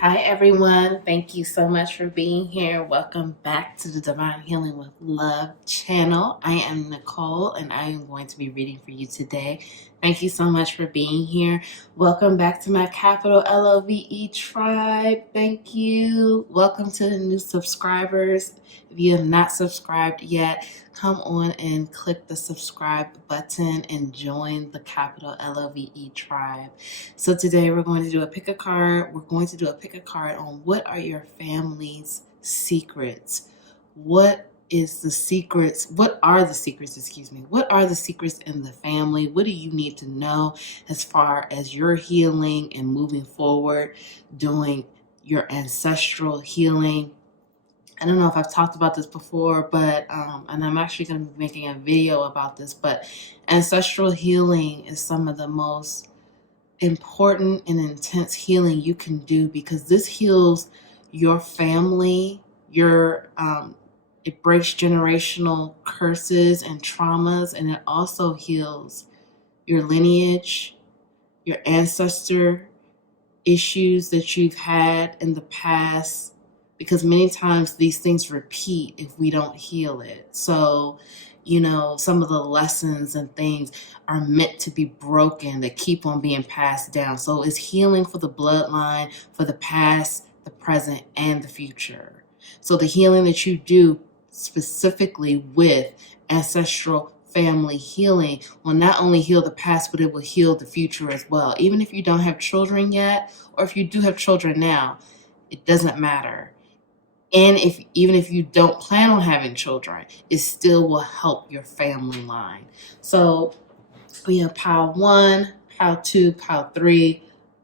Hi everyone, thank you so much for being here. Welcome back to the Divine Healing with Love channel. I am Nicole and I am going to be reading for you today. Thank you so much for being here. Welcome back to my capital LOVE tribe. Thank you. Welcome to the new subscribers. If you have not subscribed yet, come on and click the subscribe button and join the capital LOVE tribe. So today we're going to do a pick a card. We're going to do a pick a card on what are your family's secrets. What is the secrets? What are the secrets, What are the secrets in the family? What do you need to know as far as your healing and moving forward, doing your ancestral healing? I don't know if I've talked about this before, but and I'm actually going to be making a video about this, but ancestral healing is some of the most important and intense healing you can do, because this heals your family, it breaks generational curses and traumas, and it also heals your lineage, your ancestor issues that you've had in the past, because many times these things repeat if we don't heal it. So, some of the lessons and things are meant to be broken, that keep on being passed down. So it's healing for the bloodline, for the past, the present, and the future. So the healing that you do specifically with ancestral family healing will not only heal the past, but it will heal the future as well. Even if you don't have children yet, or if you do have children now, it doesn't matter. And even if you don't plan on having children, it still will help your family line. So we have pile 1, pile 2, pile 3.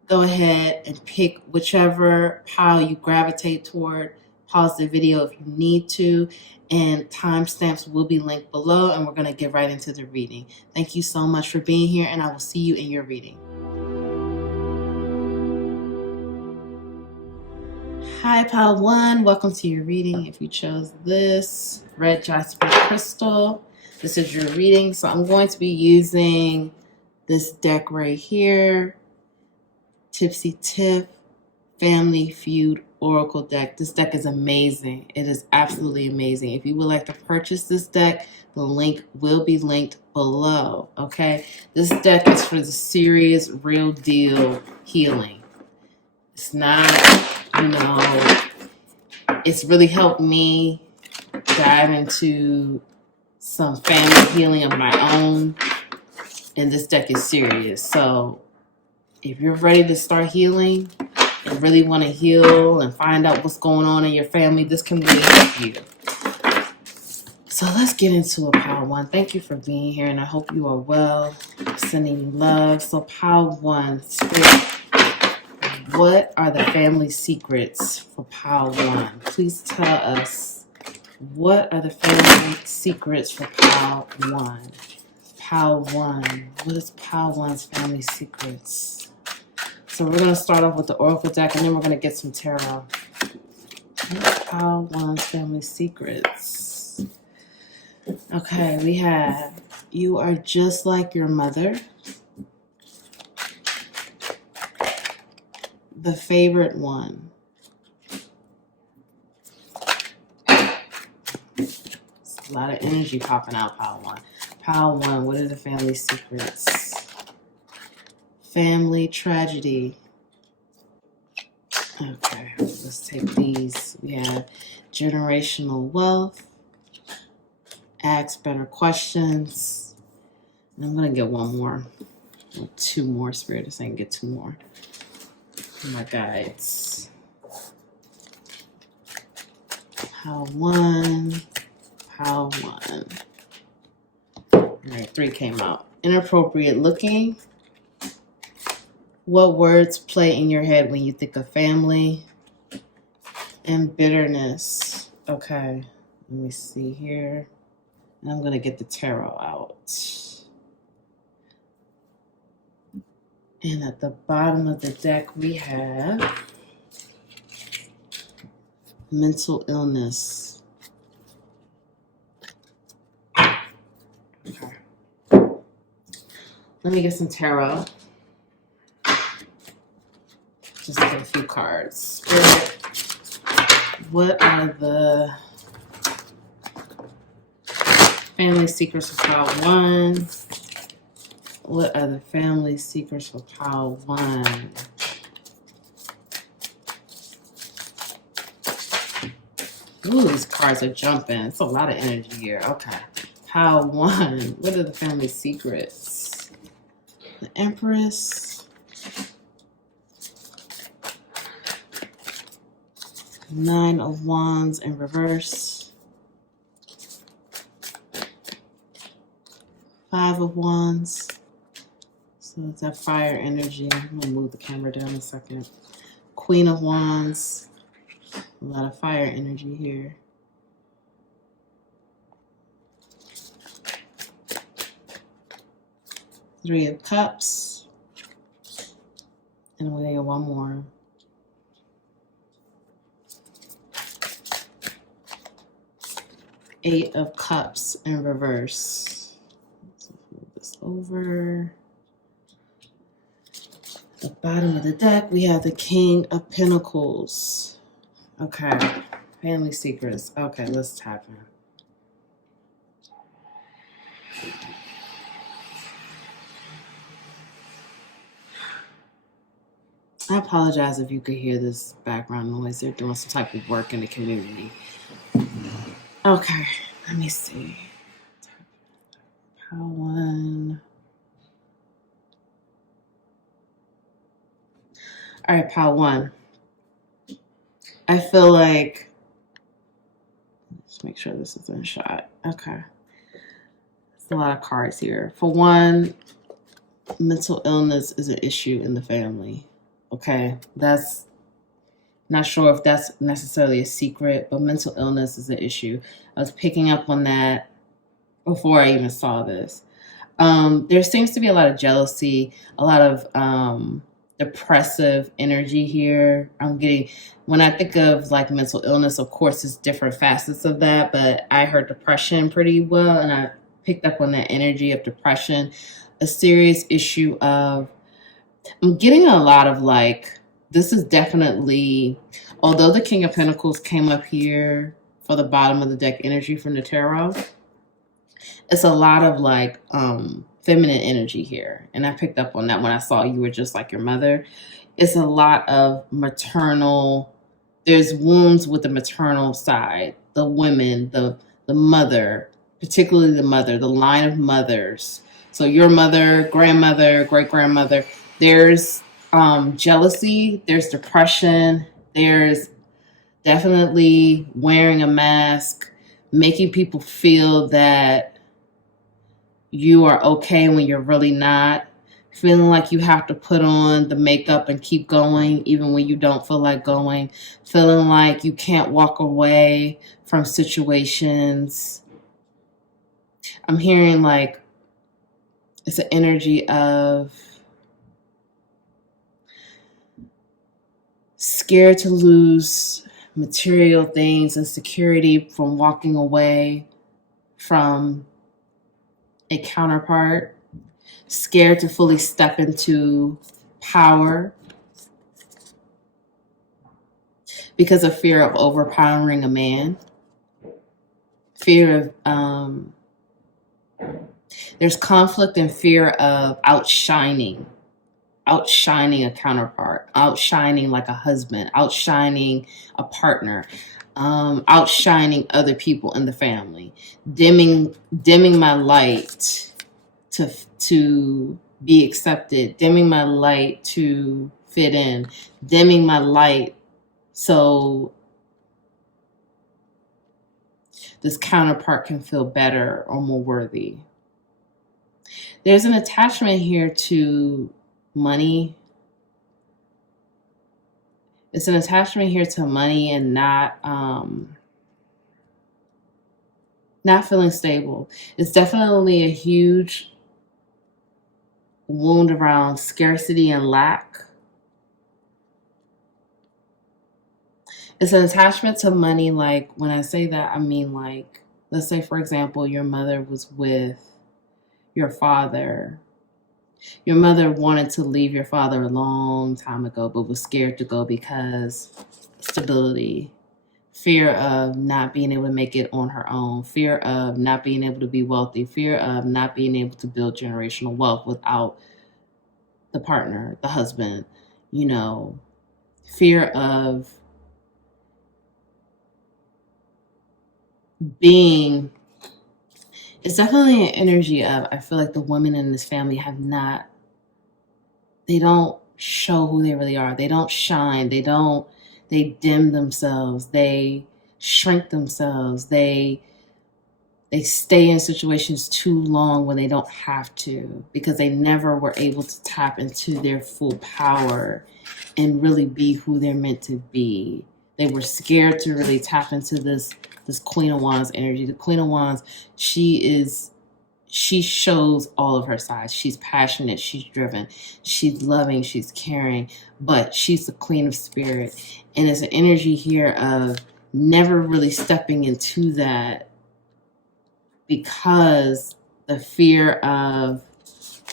Go ahead and pick whichever pile you gravitate toward. Pause the video if you need to, and timestamps will be linked below, and we're going to get right into the reading. Thank you so much for being here, and I will see you in your reading. Hi, pile 1. Welcome to your reading. If you chose this red jasper crystal, this is your reading. So I'm going to be using this deck right here, Tipsy Tiff Family Feud Oracle deck. This deck is amazing. It is absolutely amazing. If you would like to purchase this deck, the link will be linked below. Okay, this deck is for the serious, real deal healing. It's not, it's really helped me dive into some family healing of my own, and this deck is serious. So if you're ready to start healing and really want to heal and find out what's going on in your family, this can really help you. So let's get into a pile 1. Thank you for being here, and I hope you are well. Sending you love. So pile 1, Spirit, what are the family secrets for pile 1? Please tell us, what are the family secrets for pile 1? Pile 1. What is pile 1's family secrets? So we're going to start off with the Oracle deck, and then we're going to get some tarot. Pile 1's family secrets. Okay, we have, you are just like your mother. The favorite one. It's a lot of energy popping out, pile 1. Pile 1, what are the family secrets? Family tragedy. Okay, let's take these. We have generational wealth. Ask better questions. And I'm going to get one more. Or 2 more, Spirit is saying get 2 more. My guides. Pile 1. Pile 1. All right, 3 came out. Inappropriate looking. What words play in your head when you think of family? And bitterness. Okay, let me see here. I'm going to get the tarot out. And at the bottom of the deck, we have mental illness. Okay. Let me get some tarot. just get a few cards. Spirit, what are the family secrets for pile 1? What are the family secrets for pile 1? Ooh, these cards are jumping. It's a lot of energy here. Okay. Pile 1. What are the family secrets? The Empress. 9 of Wands in reverse. 5 of Wands. So it's that fire energy. I'm going to move the camera down a second. Queen of Wands. A lot of fire energy here. Three of Cups. And we have one more. Eight of Cups in reverse. Let's move this over. The bottom of the deck, we have the King of Pentacles. Okay, family secrets. Okay, let's tap in. I apologize if you could hear this background noise. They're doing some type of work in the community. Okay, let me see. Pile 1. All right, pile 1. I feel like, let's make sure this is in shot. Okay. There's a lot of cards here. For one, mental illness is an issue in the family. Okay. That's not sure if that's necessarily a secret, but mental illness is an issue. I was picking up on that before I even saw this. There seems to be a lot of jealousy, a lot of depressive energy here. When I think of like mental illness, of course, it's different facets of that, but I heard depression pretty well, and I picked up on that energy of depression, a serious issue of, I'm getting a lot of like, this is definitely, although the King of Pentacles came up here for the bottom of the deck energy from the tarot, it's a lot of like feminine energy here. And I picked up on that when I saw you were just like your mother. It's a lot of maternal, there's wounds with the maternal side, the women, the mother, particularly the mother, the line of mothers. So your mother, grandmother, great-grandmother, there's jealousy, there's depression, there's definitely wearing a mask, making people feel that you are okay when you're really not, feeling like you have to put on the makeup and keep going even when you don't feel like going, feeling like you can't walk away from situations. I'm hearing like it's an energy of scared to lose material things and security from walking away from a counterpart, scared to fully step into power because of fear of overpowering a man, fear of, there's conflict and fear of outshining a counterpart, outshining like a husband, outshining a partner, outshining other people in the family, dimming my light to be accepted, dimming my light to fit in, dimming my light so this counterpart can feel better or more worthy. There's an attachment here to money. It's an attachment here to money and not feeling stable. It's definitely a huge wound around scarcity and lack. It's an attachment to money. Like when I say that, I mean like, let's say for example, your mother was with your father Your mother wanted to leave your father a long time ago, but was scared to go because stability, fear of not being able to make it on her own, fear of not being able to be wealthy, fear of not being able to build generational wealth without the partner, the husband, you know, fear of being. It's definitely an energy of, I feel like the women in this family have not, they don't show who they really are. They don't shine. They dim themselves. They shrink themselves. They stay in situations too long when they don't have to, because they never were able to tap into their full power and really be who they're meant to be. They were scared to really tap into this Queen of Wands energy. The Queen of Wands, she shows all of her sides. She's passionate, she's driven, she's loving, she's caring, but she's the Queen of Spirit. And it's an energy here of never really stepping into that because the fear of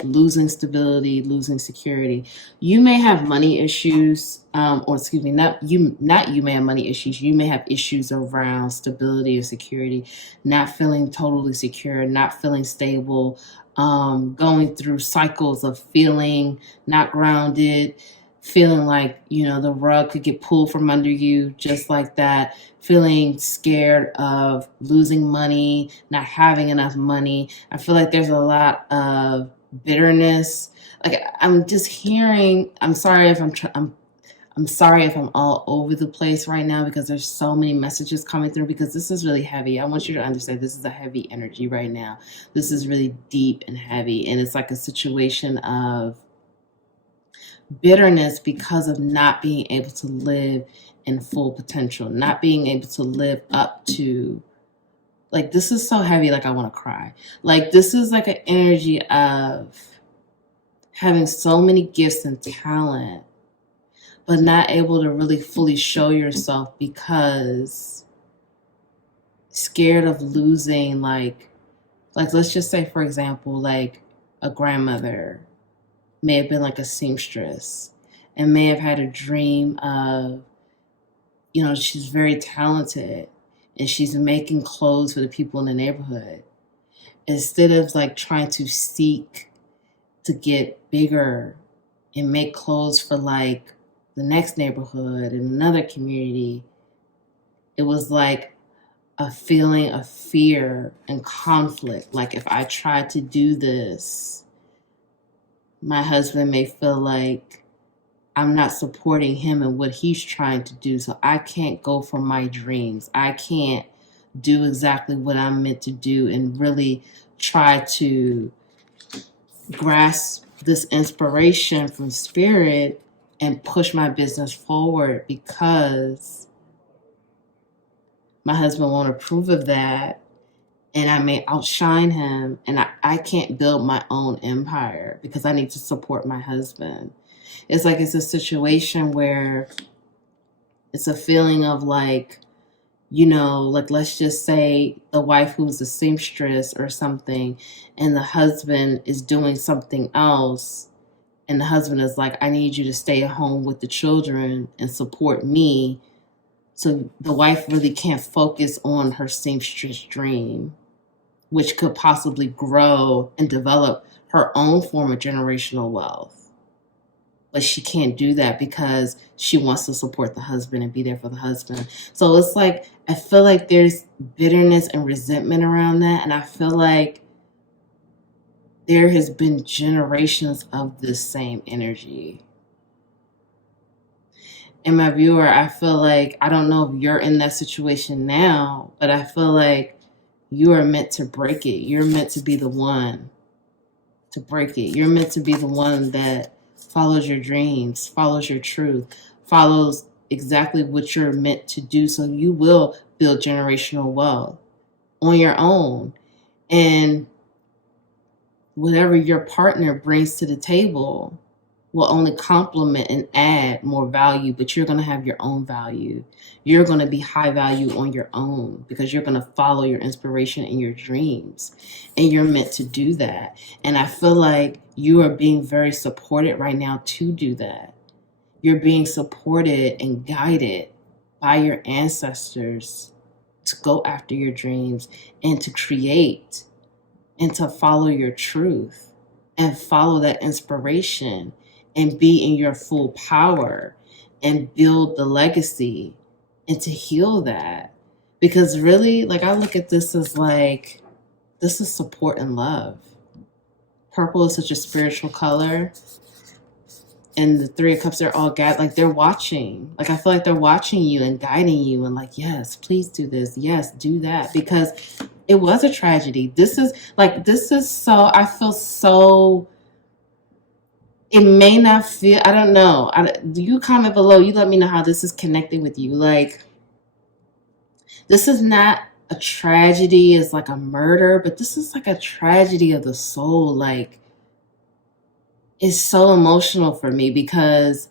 losing stability, losing security. You may have money issues, or excuse me, not you may have money issues. You may have issues around stability or security, not feeling totally secure, not feeling stable, going through cycles of feeling not grounded, feeling like, the rug could get pulled from under you just like that, feeling scared of losing money, not having enough money. I feel like there's a lot of bitterness. Like, I'm just hearing, I'm sorry if I'm sorry if I'm all over the place right now, because there's so many messages coming through, because this is really heavy. I want you to understand this is a heavy energy right now. This is really deep and heavy, and it's like a situation of bitterness because of not being able to live in full potential, not being able to live up to, like, this is so heavy, like I want to cry. Like, this is like an energy of having so many gifts and talent, but not able to really fully show yourself because scared of losing, like let's just say, for example, like a grandmother may have been like a seamstress and may have had a dream of, she's very talented and she's making clothes for the people in the neighborhood. Instead of like trying to seek to get bigger and make clothes for like the next neighborhood and another community, it was like a feeling of fear and conflict. Like, if I try to do this, my husband may feel like I'm not supporting him in what he's trying to do, so I can't go for my dreams. I can't do exactly what I'm meant to do and really try to grasp this inspiration from spirit and push my business forward, because my husband won't approve of that, and I may outshine him, and I can't build my own empire because I need to support my husband. It's like, it's a situation where it's a feeling of like, like, let's just say the wife who's a seamstress or something, and the husband is doing something else, and the husband is like, I need you to stay at home with the children and support me. So the wife really can't focus on her seamstress dream, which could possibly grow and develop her own form of generational wealth. But she can't do that because she wants to support the husband and be there for the husband. So it's like, I feel like there's bitterness and resentment around that. And I feel like there has been generations of this same energy. And my viewer, I feel like, I don't know if you're in that situation now, but I feel like you are meant to break it. You're meant to be the one to break it. You're meant to be the one that follows your dreams, follows your truth, follows exactly what you're meant to do, so you will build generational wealth on your own. And whatever your partner brings to the table, will only complement and add more value, but you're going to have your own value. You're going to be high value on your own because you're going to follow your inspiration and your dreams. And you're meant to do that. And I feel like you are being very supported right now to do that. You're being supported and guided by your ancestors to go after your dreams and to create and to follow your truth and follow that inspiration and be in your full power and build the legacy and to heal that. Because really, like, I look at this as like, this is support and love. Purple is such a spiritual color. And the Three of Cups, they're all like, they're watching. Like, I feel like they're watching you and guiding you and like, yes, please do this. Yes, do that. Because it was a tragedy. This is so, I feel so, it may not feel, I don't know. You comment below, you let me know how this is connected with you. Like, this is not a tragedy, it's like a murder, but this is like a tragedy of the soul. Like, it's so emotional for me because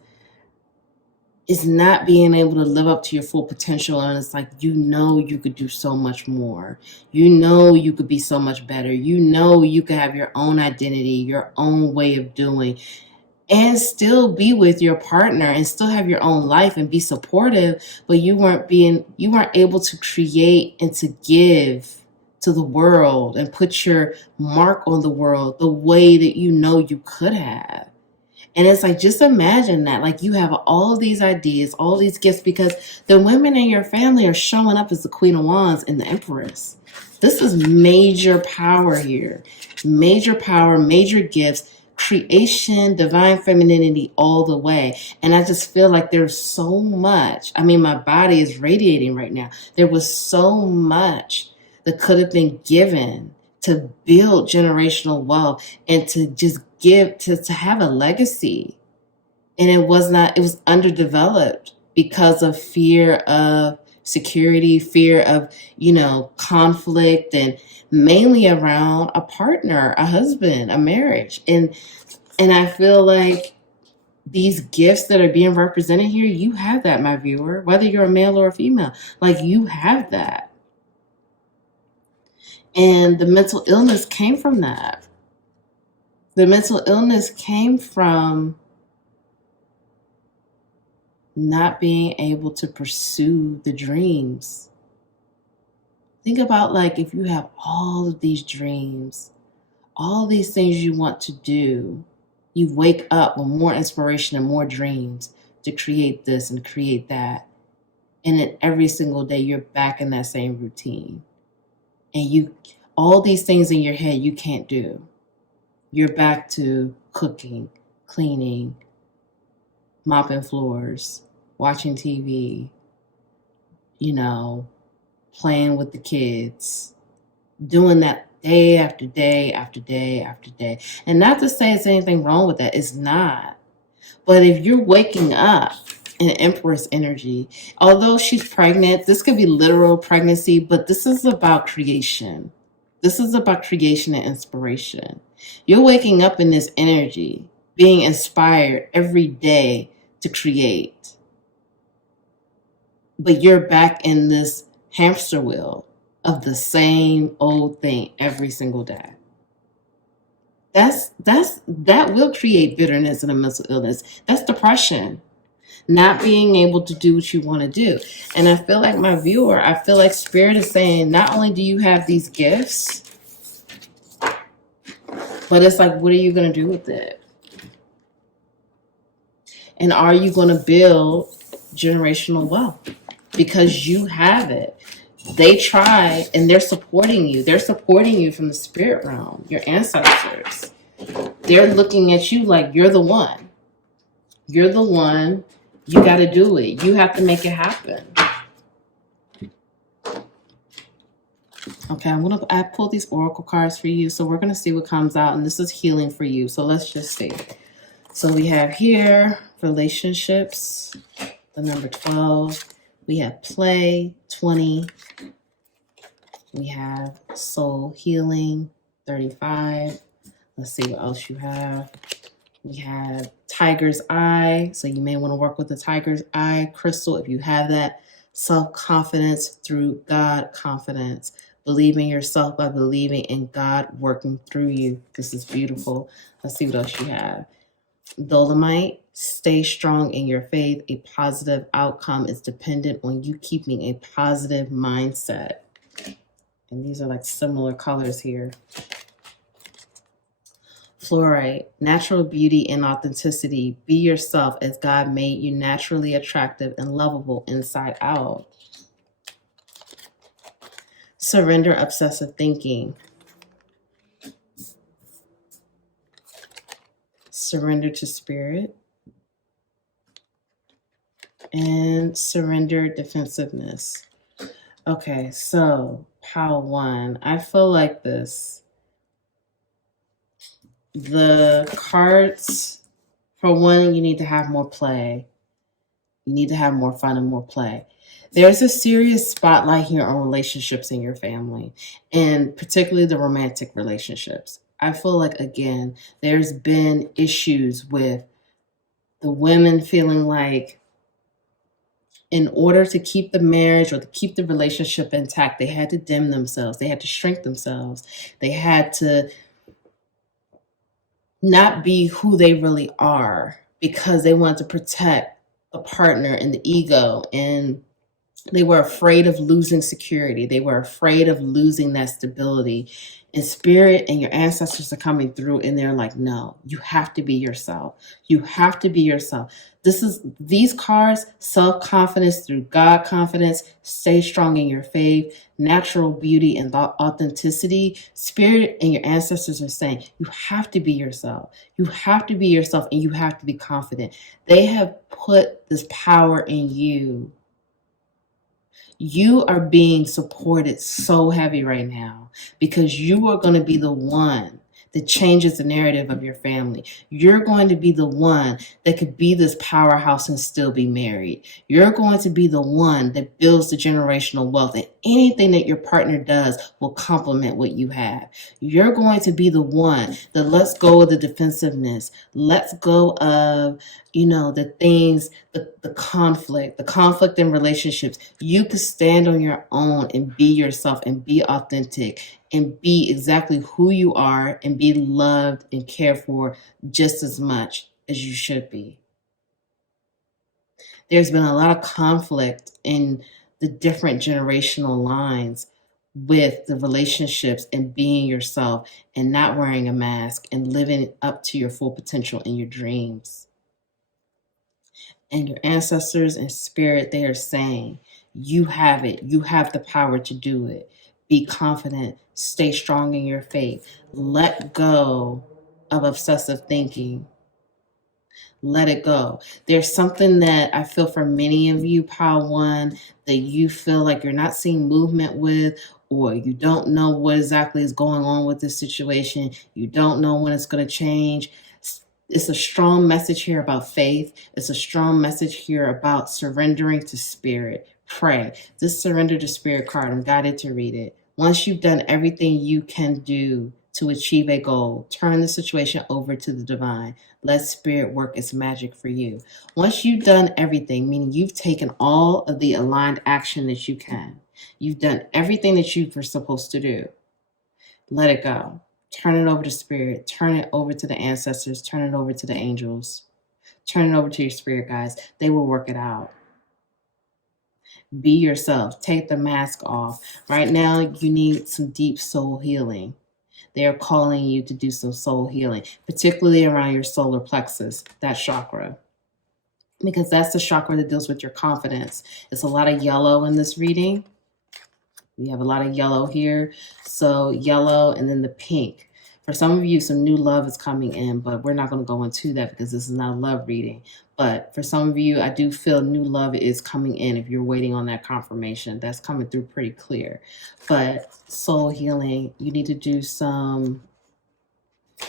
it's not being able to live up to your full potential. And it's like, you could do so much more. You could be so much better. You could have your own identity, your own way of doing, and still be with your partner and still have your own life and be supportive. But you weren't able to create and to give to the world and put your mark on the world the way that you could have. And it's like, just imagine that, like, you have all of these ideas, all these gifts, because the women in your family are showing up as the Queen of Wands and the Empress. This is major power here. Major power, major gifts, creation, divine femininity all the way. And I just feel like there's so much. I mean, my body is radiating right now. There was so much that could have been given to build generational wealth and to just give, to have a legacy. And it was underdeveloped because of fear of security, fear of, conflict, and mainly around a partner, a husband, a marriage. And I feel like these gifts that are being represented here, you have that, my viewer, whether you're a male or a female, like, you have that. And the mental illness came from that. The mental illness came from not being able to pursue the dreams. Think about, like, if you have all of these dreams, all these things you want to do, you wake up with more inspiration and more dreams to create this and create that. And then every single day you're back in that same routine. And all these things in your head you can't do. You're back to cooking, cleaning, mopping floors, watching TV, playing with the kids, doing that day after day after day after day. And not to say there's anything wrong with that, it's not. But if you're waking up in Empress energy, although she's pregnant, this could be literal pregnancy, but this is about creation. This is about creation and inspiration. You're waking up in this energy, being inspired every day to create. But you're back in this hamster wheel of the same old thing every single day. That will create bitterness and a mental illness. That's depression. Not being able to do what you want to do. And I feel like, my viewer, I feel like Spirit is saying, not only do you have these gifts, but it's like, what are you going to do with it? And are you going to build generational wealth? Because you have it. They tried, and they're supporting you. They're supporting you from the spirit realm, your ancestors. They're looking at you like you're the one. You're the one. You got to do it. You have to make it happen. Okay, I pulled these oracle cards for you, so we're going to see what comes out, and this is healing for you. So let's just see. So we have here relationships, the number 12. We have play, 20. We have soul healing, 35. Let's see what else you have. We have tiger's eye. So you may want to work with the tiger's eye crystal if you have that. Self-confidence through God confidence. Believe in yourself by believing in God working through you. This is beautiful. Let's see what else you have. Dolomite, stay strong in your faith. A positive outcome is dependent on you keeping a positive mindset. And these are like similar colors here. Fluorite, natural beauty and authenticity. Be yourself as God made you naturally attractive and lovable inside out. Surrender obsessive thinking. Surrender to spirit. And surrender defensiveness. Okay, so pile 1. I feel like this. The cards, for one, you need to have more play. You need to have more fun and more play. There's a serious spotlight here on relationships in your family, and particularly the romantic relationships. I feel like, again, there's been issues with the women feeling like in order to keep the marriage or to keep the relationship intact, they had to dim themselves. They had to shrink themselves. They had to not be who they really are because they wanted to protect a partner and the ego, and they were afraid of losing security. They were afraid of losing that stability. And spirit and your ancestors are coming through and they're like, no, you have to be yourself. You have to be yourself. These cards, self-confidence through God confidence, stay strong in your faith, natural beauty and authenticity. Spirit and your ancestors are saying, you have to be yourself. You have to be yourself and you have to be confident. They have put this power in you. You are being supported so heavy right now because you are going to be the one that changes the narrative of your family. You're going to be the one that could be this powerhouse and still be married. You're going to be the one that builds the generational wealth, and anything that your partner does will complement what you have. You're going to be the one that lets go of the defensiveness, lets go of, the things, the conflict in relationships. You could stand on your own and be yourself and be authentic and be exactly who you are and be loved and cared for just as much as you should be. There's been a lot of conflict in the different generational lines with the relationships and being yourself and not wearing a mask and living up to your full potential in your dreams. And your ancestors and spirit, they are saying, you have it. You have the power to do it. Be confident. Stay strong in your faith. Let go of obsessive thinking. Let it go. There's something that I feel for many of you, Pile 1, that you feel like you're not seeing movement with, or you don't know what exactly is going on with this situation. You don't know when it's going to change. It's a strong message here about faith. It's a strong message here about surrendering to spirit. Pray. This surrender to spirit card, I'm guided to read it. Once you've done everything you can do to achieve a goal, turn the situation over to the divine. Let spirit work its magic for you. Once you've done everything, meaning you've taken all of the aligned action that you can, you've done everything that you were supposed to do, let it go. Turn it over to spirit. Turn it over to the ancestors. Turn it over to the angels. Turn it over to your spirit guides. They will work it out. Be yourself. Take the mask off. Right now, you need some deep soul healing. They are calling you to do some soul healing, particularly around your solar plexus, that chakra, because that's the chakra that deals with your confidence. It's a lot of yellow in this reading. We have a lot of yellow here. So yellow and then the pink. For some of you, some new love is coming in, but we're not going to go into that because this is not a love reading. But for some of you, I do feel new love is coming in if you're waiting on that confirmation. That's coming through pretty clear. But soul healing, you need to do some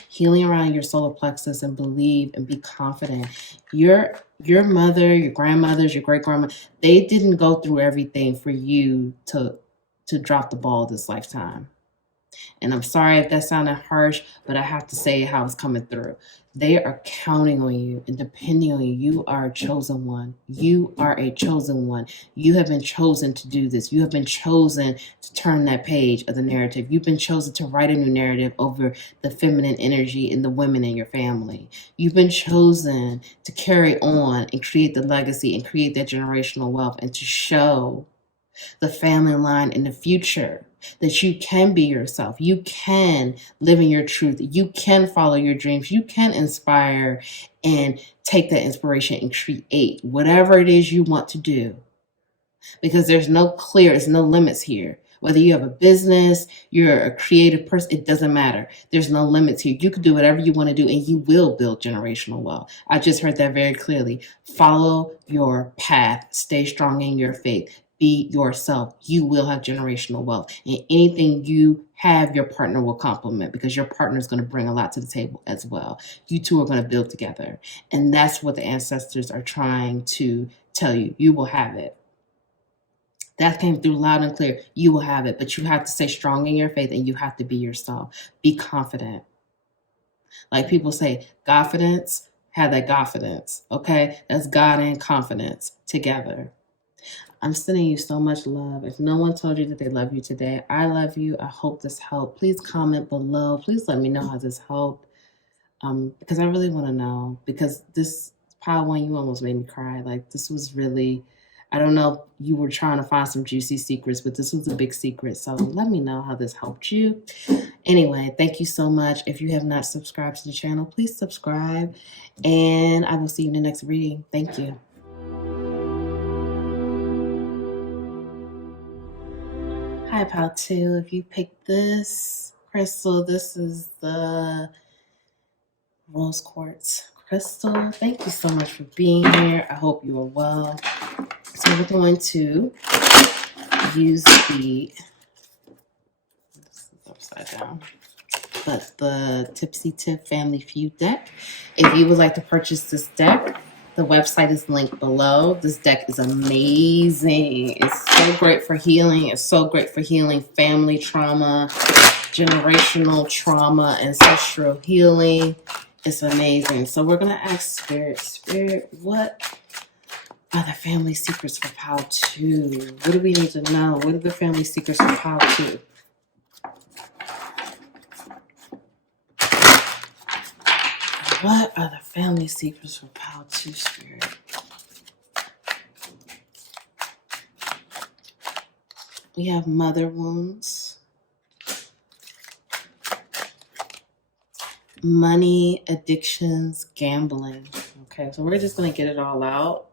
healing around your solar plexus and believe and be confident. Your mother, your grandmothers, your great-grandma, they didn't go through everything for you to drop the ball this lifetime. And I'm sorry if that sounded harsh, but I have to say how it's coming through. They are counting on you and depending on you. You are a chosen one. You are a chosen one. You have been chosen to do this. You have been chosen to turn that page of the narrative. You've been chosen to write a new narrative over the feminine energy and the women in your family. You've been chosen to carry on and create the legacy and create that generational wealth and to show the family line in the future that you can be yourself. You can live in your truth. You can follow your dreams. You can inspire and take that inspiration and create whatever it is you want to do. Because there's no limits here. Whether you have a business, you're a creative person, it doesn't matter. There's no limits here. You can do whatever you want to do and you will build generational wealth. I just heard that very clearly. Follow your path. Stay strong in your faith. Be yourself. You will have generational wealth. And anything you have, your partner will complement because your partner is going to bring a lot to the table as well. You two are going to build together. And that's what the ancestors are trying to tell you. You will have it. That came through loud and clear. You will have it, but you have to stay strong in your faith and you have to be yourself. Be confident. Like people say, confidence, have that confidence. Okay? That's God and confidence together. I'm sending you so much love. If no one told you that they love you today, I love you. I hope this helped. Please comment below. Please let me know how this helped. Because I really want to know. Because this pile one, you almost made me cry. Like this was really, I don't know if you were trying to find some juicy secrets, but this was a big secret. So let me know how this helped you. Anyway, thank you so much. If you have not subscribed to the channel, please subscribe. And I will see you in the next reading. Thank you. Hi, Pal 2. If you picked this crystal, this is the rose quartz crystal. Thank you so much for being here. I hope you are well. So we're going to use this is upside down, but the Tipsy Tip Family Feud deck. If you would like to purchase this deck, the website is linked below. This deck is amazing. It's so great for healing. It's so great for healing family trauma, generational trauma, ancestral healing. It's amazing. So we're going to ask Spirit, what are the family secrets for Pile 2? What do we need to know? What are the family secrets for Pile 2? What are the family secrets for Pile 2, Spirit? We have mother wounds, money, addictions, gambling. Okay, so we're just going to get it all out.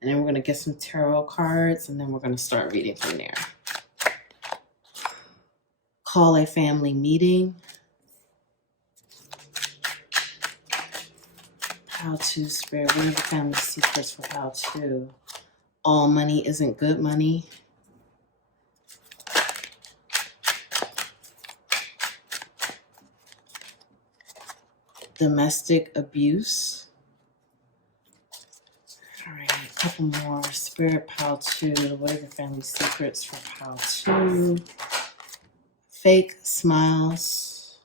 And then we're going to get some tarot cards. And then we're going to start reading from there. Call a family meeting. Pile 2, Spirit. What are the family secrets for Pile 2? All money isn't good money. Domestic abuse. All right, a couple more. Spirit, Pile 2. What are the family secrets for Pile 2? Fake smiles.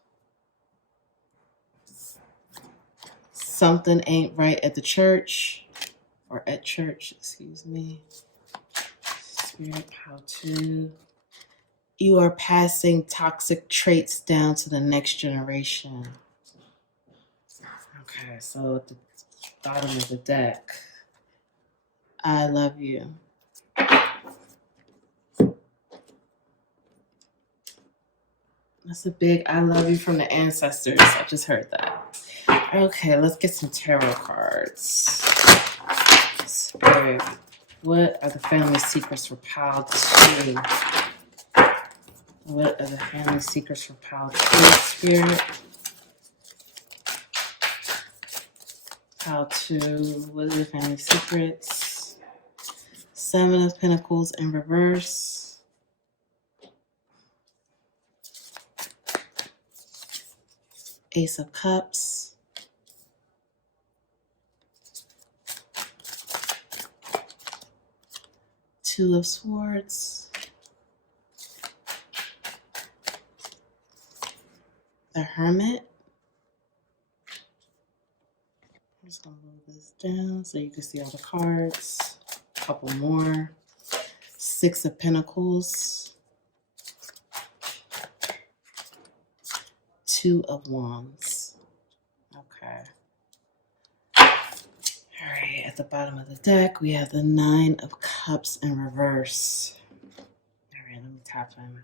Something ain't right at the church. Or at church, excuse me. Spirit, Pile 2. You are passing toxic traits down to the next generation. Okay, so at the bottom of the deck, I love you. That's a big I love you from the ancestors. I just heard that. Okay, let's get some tarot cards. Spirit, what are the family secrets for Pile 2? What are the family secrets for Pile 2, Spirit? Pile 2, what are the family secrets? 7 of Pentacles in reverse. Ace of Cups. Two of Swords. The Hermit. I'm just going to move this down so you can see all the cards. A couple more. Six of Pentacles. Two of Wands. Okay. All right, at the bottom of the deck, we have the Nine of Cups in reverse. All right, let me tap them.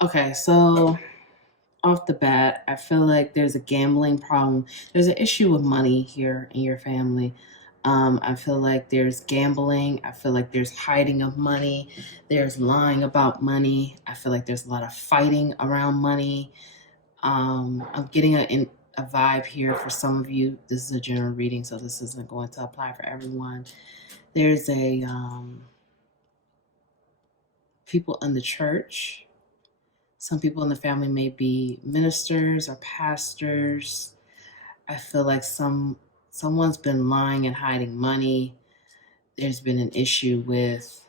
Okay, so off the bat, I feel like there's a gambling problem. There's an issue with money here in your family. I feel like there's gambling. I feel like there's hiding of money. There's lying about money. I feel like there's a lot of fighting around money. I'm getting a vibe here for some of you. This is a general reading, so this isn't going to apply for everyone. There's a people in the church. Some people in the family may be ministers or pastors. I feel like someone's been lying and hiding money. There's been an issue with,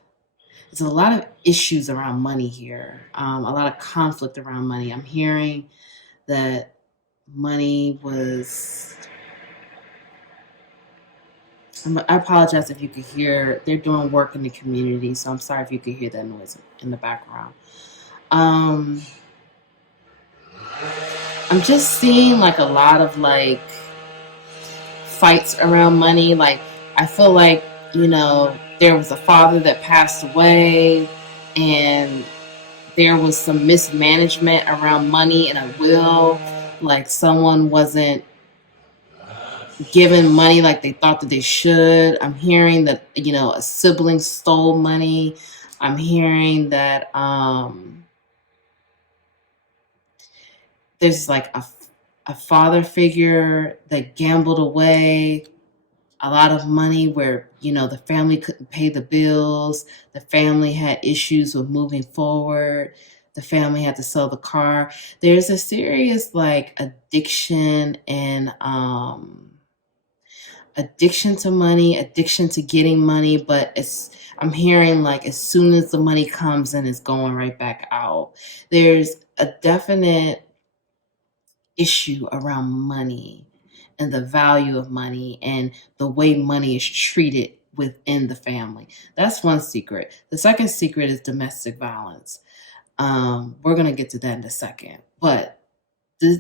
there's a lot of issues around money here. A lot of conflict around money. I'm hearing that money was, I apologize if you could hear, they're doing work in the community, so I'm sorry if you could hear that noise in the background. I'm just seeing like a lot of like fights around money. Like I feel like, there was a father that passed away and there was some mismanagement around money and a will. Like someone wasn't given money like they thought that they should. I'm hearing that, a sibling stole money. I'm hearing that there's like a father figure that gambled away a lot of money where, the family couldn't pay the bills. The family had issues with moving forward. The family had to sell the car. There's a serious like addiction and addiction to money, addiction to getting money, but I'm hearing like as soon as the money comes in, it's going right back out. There's a definite issue around money and the value of money and the way money is treated within the family. That's one secret. The second secret is domestic violence. We're going to get to that in a second, but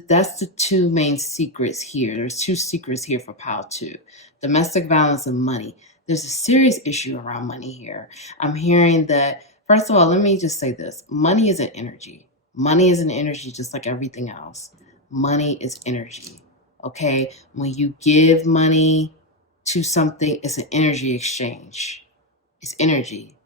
that's the two main secrets here. There's two secrets here for Pile 2. Domestic violence and money. There's a serious issue around money here. I'm hearing that, first of all, let me just say this. Money is an energy. Money is an energy just like everything else. Money is energy, okay? When you give money to something, it's an energy exchange. It's energy.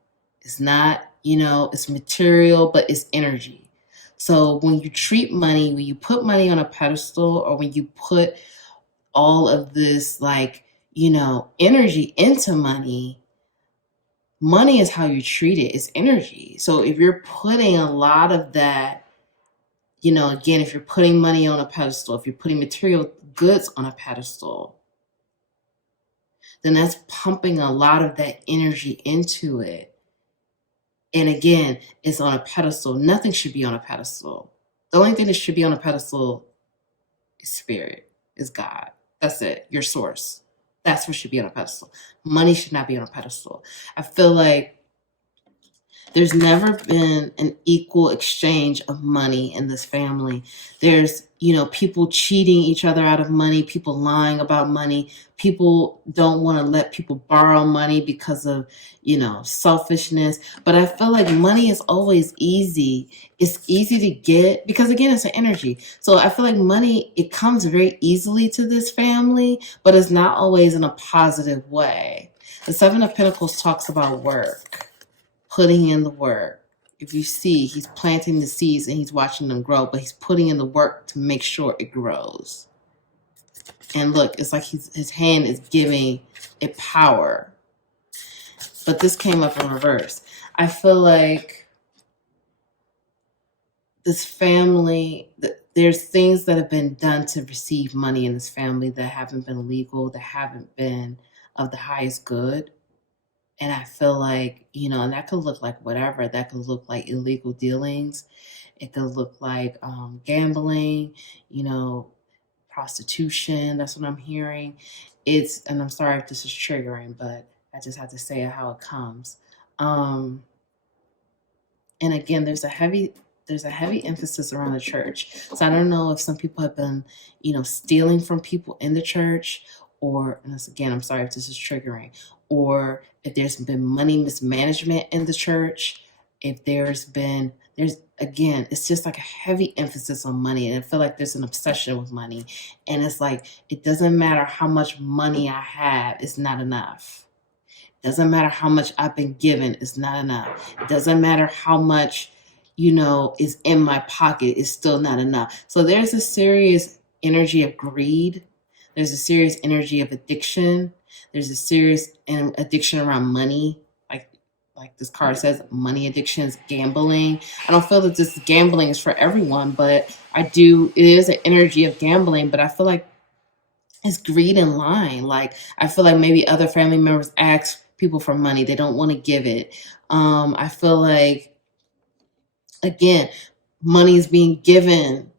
It's not, it's material, but it's energy. So when you treat money, when you put money on a pedestal, or when you put all of this like, energy into money, money is how you treat it. It's energy. So if you're putting a lot of that, again, if you're putting money on a pedestal, if you're putting material goods on a pedestal, then that's pumping a lot of that energy into it. And again, it's on a pedestal. Nothing should be on a pedestal. The only thing that should be on a pedestal is spirit, is God. That's it, your source. That's what should be on a pedestal. Money should not be on a pedestal. I feel like there's never been an equal exchange of money in this family. There's, people cheating each other out of money, people lying about money. People don't want to let people borrow money because of, selfishness. But I feel like money is always easy. It's easy to get because, again, it's an energy. So I feel like money, it comes very easily to this family, but it's not always in a positive way. The Seven of Pentacles talks about work. Putting in the work. If you see, he's planting the seeds and he's watching them grow, but he's putting in the work to make sure it grows. And look, it's like his hand is giving it power. But this came up in reverse. I feel like this family, there's things that have been done to receive money in this family that haven't been legal, that haven't been of the highest good. And I feel like, and that could look like whatever. That could look like illegal dealings. It could look like gambling, you know, prostitution. That's what I'm hearing. And I'm sorry if this is triggering, but I just have to say it how it comes. And again, there's a heavy emphasis around the church. So I don't know if some people have been, stealing from people in the church, or, and this, again, I'm sorry if this is triggering, or if there's been money mismanagement in the church, if there's again, it's just like a heavy emphasis on money. And I feel like there's an obsession with money. And it's like, it doesn't matter how much money I have, it's not enough. Doesn't matter how much I've been given, it's not enough. It doesn't matter how much, is in my pocket, it's still not enough. So there's a serious energy of greed. There's a serious energy of addiction. There's a serious addiction around money. Like this card says, money addiction is gambling. I don't feel that this gambling is for everyone, but it is an energy of gambling, but I feel like it's greed and lying. Like, I feel like maybe other family members ask people for money. They don't want to give it. I feel like, again, money is being given.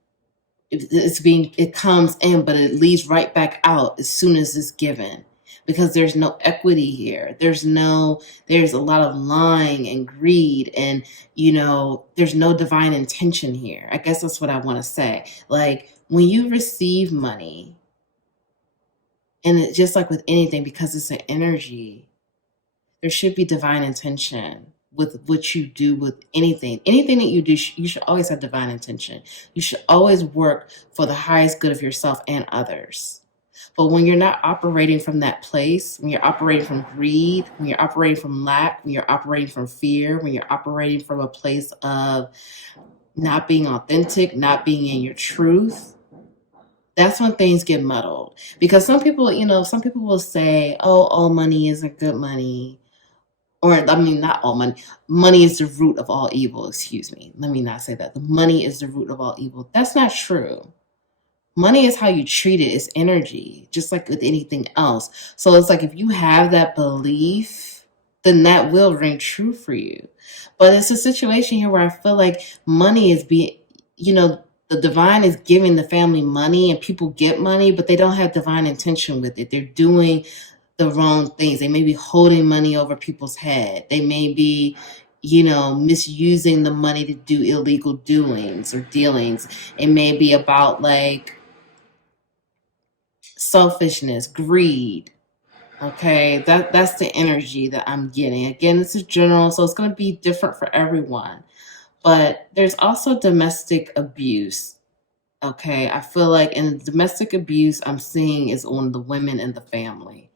It comes in, but it leaves right back out as soon as it's given, because there's no equity here. There's a lot of lying and greed, and, there's no divine intention here. I guess that's what I want to say. Like, when you receive money, and it's just like with anything, because it's an energy, there should be divine intention with what you do with anything. Anything that you do, you should always have divine intention. You should always work for the highest good of yourself and others. But when you're not operating from that place, when you're operating from greed, when you're operating from lack, when you're operating from fear, when you're operating from a place of not being authentic, not being in your truth, that's when things get muddled. Because some people will say, oh, all money isn't good money. Or, I mean, not all money. Money is the root of all evil. Excuse me. Let me not say that. The money is the root of all evil. That's not true. Money is how you treat it. It's energy, just like with anything else. So it's like, if you have that belief, then that will ring true for you. But it's a situation here where I feel like money is the divine is giving the family money, and people get money, but they don't have divine intention with it. They're doing the wrong things. They may be holding money over people's head. They may be, misusing the money to do illegal doings or dealings. It may be about like selfishness, greed. Okay, that's the energy that I'm getting. Again, this is general, so it's going to be different for everyone. But there's also domestic abuse. Okay, I feel like in domestic abuse, I'm seeing is on the women in the family.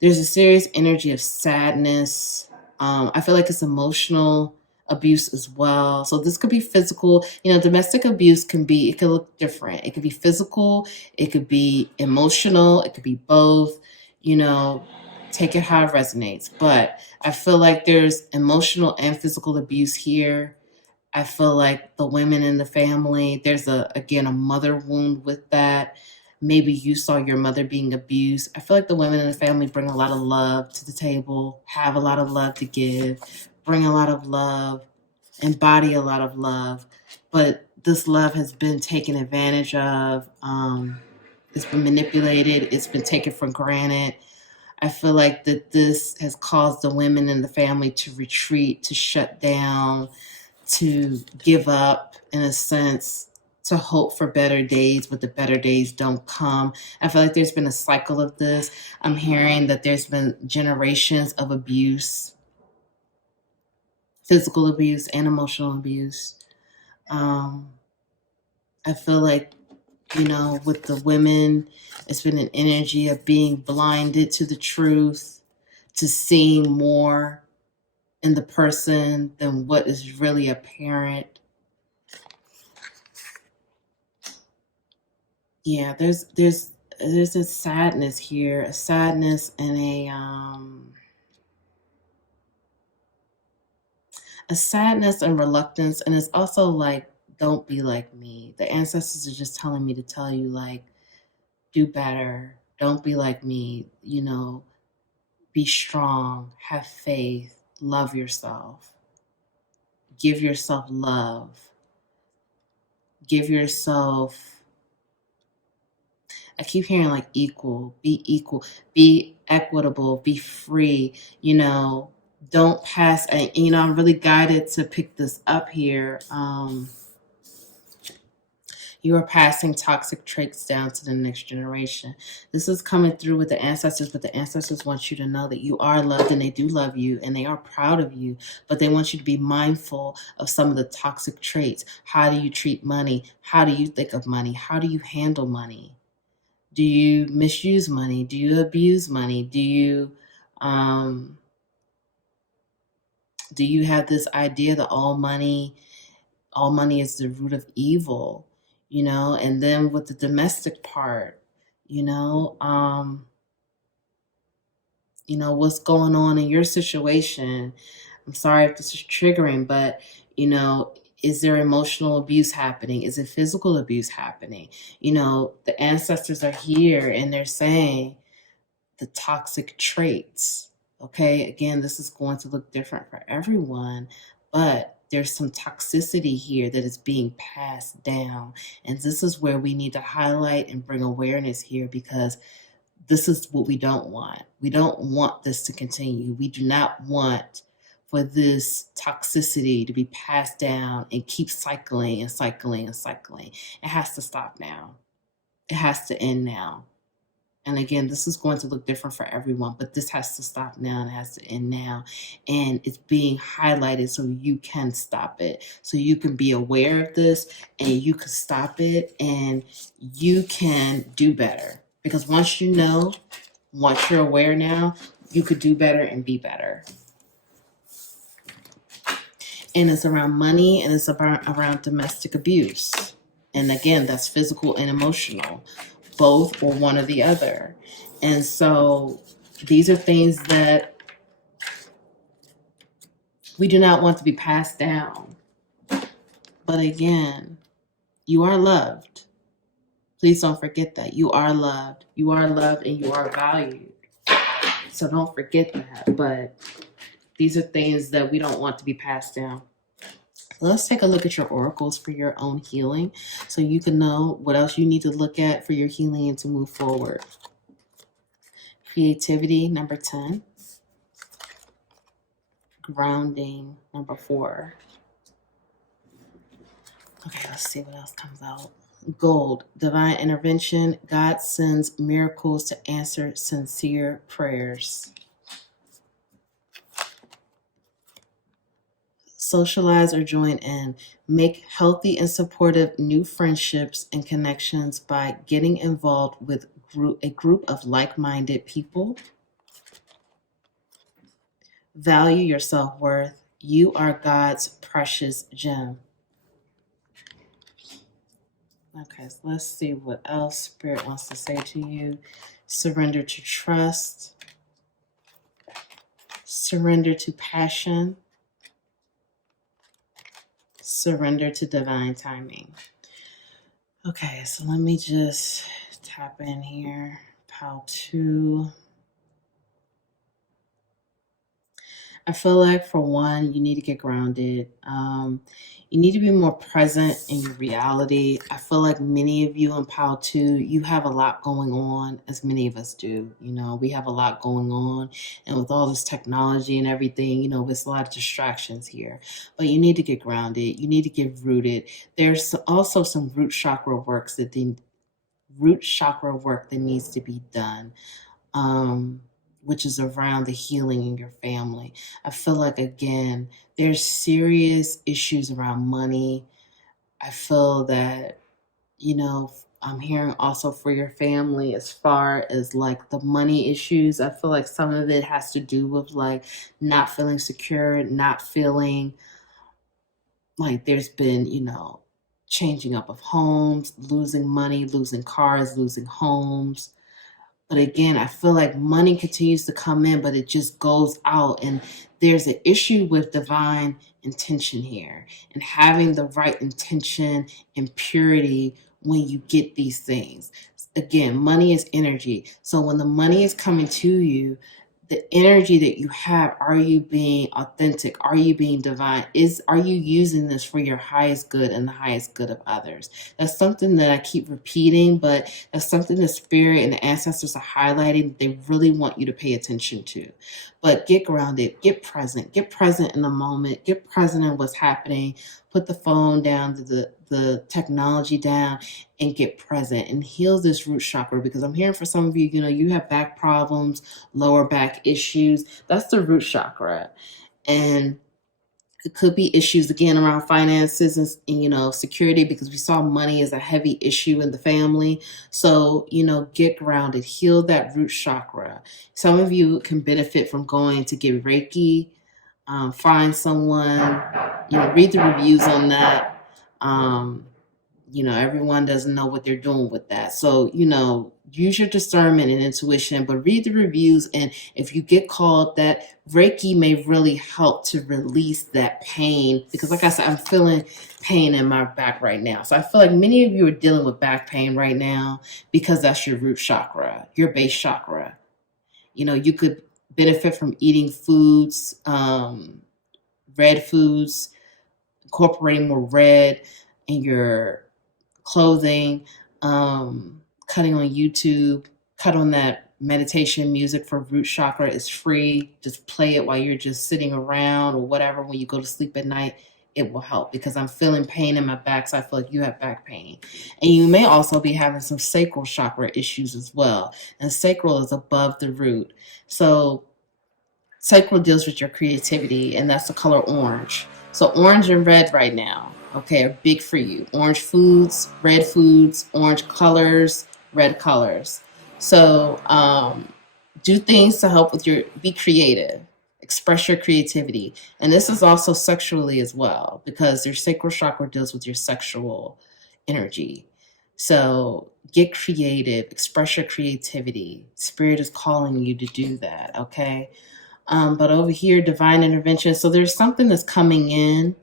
There's a serious energy of sadness. I feel like it's emotional abuse as well. So this could be physical. Domestic abuse it could look different. It could be physical. It could be emotional. It could be both. Take it how it resonates. But I feel like there's emotional and physical abuse here. I feel like the women in the family, there's a mother wound with that. Maybe you saw your mother being abused. I feel like the women in the family bring a lot of love to the table, have a lot of love to give, bring a lot of love, embody a lot of love. But this love has been taken advantage of. It's been manipulated. It's been taken for granted. I feel like that this has caused the women in the family to retreat, to shut down, to give up, in a sense, to hope for better days, but the better days don't come. I feel like there's been a cycle of this. I'm hearing that there's been generations of abuse, physical abuse and emotional abuse. I feel like, with the women, it's been an energy of being blinded to the truth, to seeing more in the person than what is really apparent. Yeah, there's a sadness here, a sadness and a sadness and reluctance, and it's also like, don't be like me. The ancestors are just telling me to tell you, like, do better. Don't be like me. Be strong, have faith, love yourself, give yourself love, give yourself, I keep hearing like equal, be equitable, be free, don't pass. I'm really guided to pick this up here. You are passing toxic traits down to the next generation. This is coming through with the ancestors, but the ancestors want you to know that you are loved and they do love you and they are proud of you, but they want you to be mindful of some of the toxic traits. How do you treat money? How do you think of money? How do you handle money? Do you misuse money? Do you abuse money? Do you have this idea that all money is the root of evil, and then with the domestic part, what's going on in your situation. I'm sorry if this is triggering, but, is there emotional abuse happening? Is it physical abuse happening? The ancestors are here and they're saying the toxic traits. Okay, again, this is going to look different for everyone, but there's some toxicity here that is being passed down. And this is where we need to highlight and bring awareness here, because this is what we don't want. We don't want this to continue. We do not want for this toxicity to be passed down and keep cycling and cycling and cycling. It has to stop now. It has to end now. And again, this is going to look different for everyone, but this has to stop now and it has to end now. And it's being highlighted so you can stop it. So you can be aware of this and you can stop it and you can do better. Because once you're aware now, you could do better and be better. And it's around money and it's around domestic abuse. And again, that's physical and emotional, both or one or the other. And so these are things that we do not want to be passed down. But again, you are loved. Please don't forget that. You are loved. You are loved and you are valued. So don't forget that. But these are things that we don't want to be passed down. Let's take a look at your oracles for your own healing so you can know what else you need to look at for your healing and to move forward. Creativity, number 10. Grounding, number 4. Okay, let's see what else comes out. Gold, divine intervention. God sends miracles to answer sincere prayers. Socialize or join in. Make healthy and supportive new friendships and connections by getting involved with a group of like-minded people. Value your self-worth. You are God's precious gem. Okay, so let's see what else Spirit wants to say to you. Surrender to trust. Surrender to passion. Surrender to divine timing. Okay, so let me just tap in here. Pile 2. I feel like, for one, you need to get grounded. You need to be more present in your reality. I feel like many of you in Pile 2, you have a lot going on, as many of us do. We have a lot going on. And with all this technology and everything, there's a lot of distractions here. But you need to get grounded. You need to get rooted. There's also some root chakra work that needs to be done. Which is around the healing in your family. I feel like, again, there's serious issues around money. I feel that, I'm hearing also for your family as far as like the money issues. I feel like some of it has to do with like not feeling secure, not feeling like there's been, changing up of homes, losing money, losing cars, losing homes. But again, I feel like money continues to come in, but it just goes out. And there's an issue with divine intention here and having the right intention and purity when you get these things. Again, money is energy. So when the money is coming to you, the energy that you have, are you being authentic? Are you being divine? Are you using this for your highest good and the highest good of others? That's something that I keep repeating, but that's something the spirit and the ancestors are highlighting that they really want you to pay attention to. But get grounded, get present in the moment, get present in what's happening, put the phone down, the technology down, and get present and heal this root chakra. Because I'm hearing for some of you, you have back problems, lower back issues. That's the root chakra. And it could be issues again around finances and security, because we saw money as a heavy issue in the family. So, get grounded, heal that root chakra. Some of you can benefit from going to get Reiki, find someone, read the reviews on that. Everyone doesn't know what they're doing with that. So, use your discernment and intuition, but read the reviews. And if you get called, that Reiki may really help to release that pain, because like I said, I'm feeling pain in my back right now. So I feel like many of you are dealing with back pain right now because that's your root chakra, your base chakra. You could benefit from eating foods, red foods, incorporating more red in your clothing, cutting on YouTube, cut on that meditation music for root chakra. Is free. Just play it while you're just sitting around or whatever. When you go to sleep at night, it will help, because I'm feeling pain in my back. So I feel like you have back pain. And you may also be having some sacral chakra issues as well. And sacral is above the root. So sacral deals with your creativity, and that's the color orange. So orange and red right now, okay, are big for you. Orange foods, orange colors, red colors. So do things to help with be creative, express your creativity. And this is also sexually as well, because your sacral chakra deals with your sexual energy. So get creative, express your creativity. Spirit is calling you to do that, okay? But over here, divine intervention. So there's something that's coming in,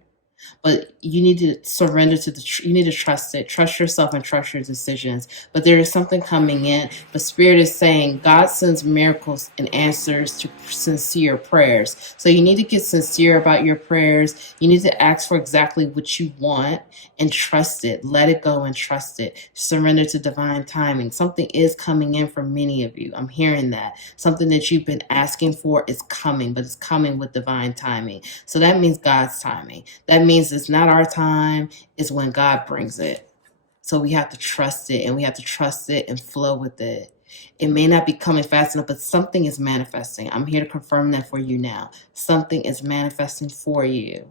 but you need to surrender to you need to trust it. Trust yourself and trust your decisions. But there is something coming in. But Spirit is saying God sends miracles and answers to sincere prayers. So you need to get sincere about your prayers. You need to ask for exactly what you want and trust it. Let it go and trust it. Surrender to divine timing. Something is coming in for many of you. I'm hearing that. Something that you've been asking for is coming, but it's coming with divine timing. So that means God's timing. That means it's not our time, it's when God brings it. So we have to trust it, and we have to trust it and flow with it. It may not be coming fast enough, but something is manifesting. I'm here to confirm that for you now. Something is manifesting for you,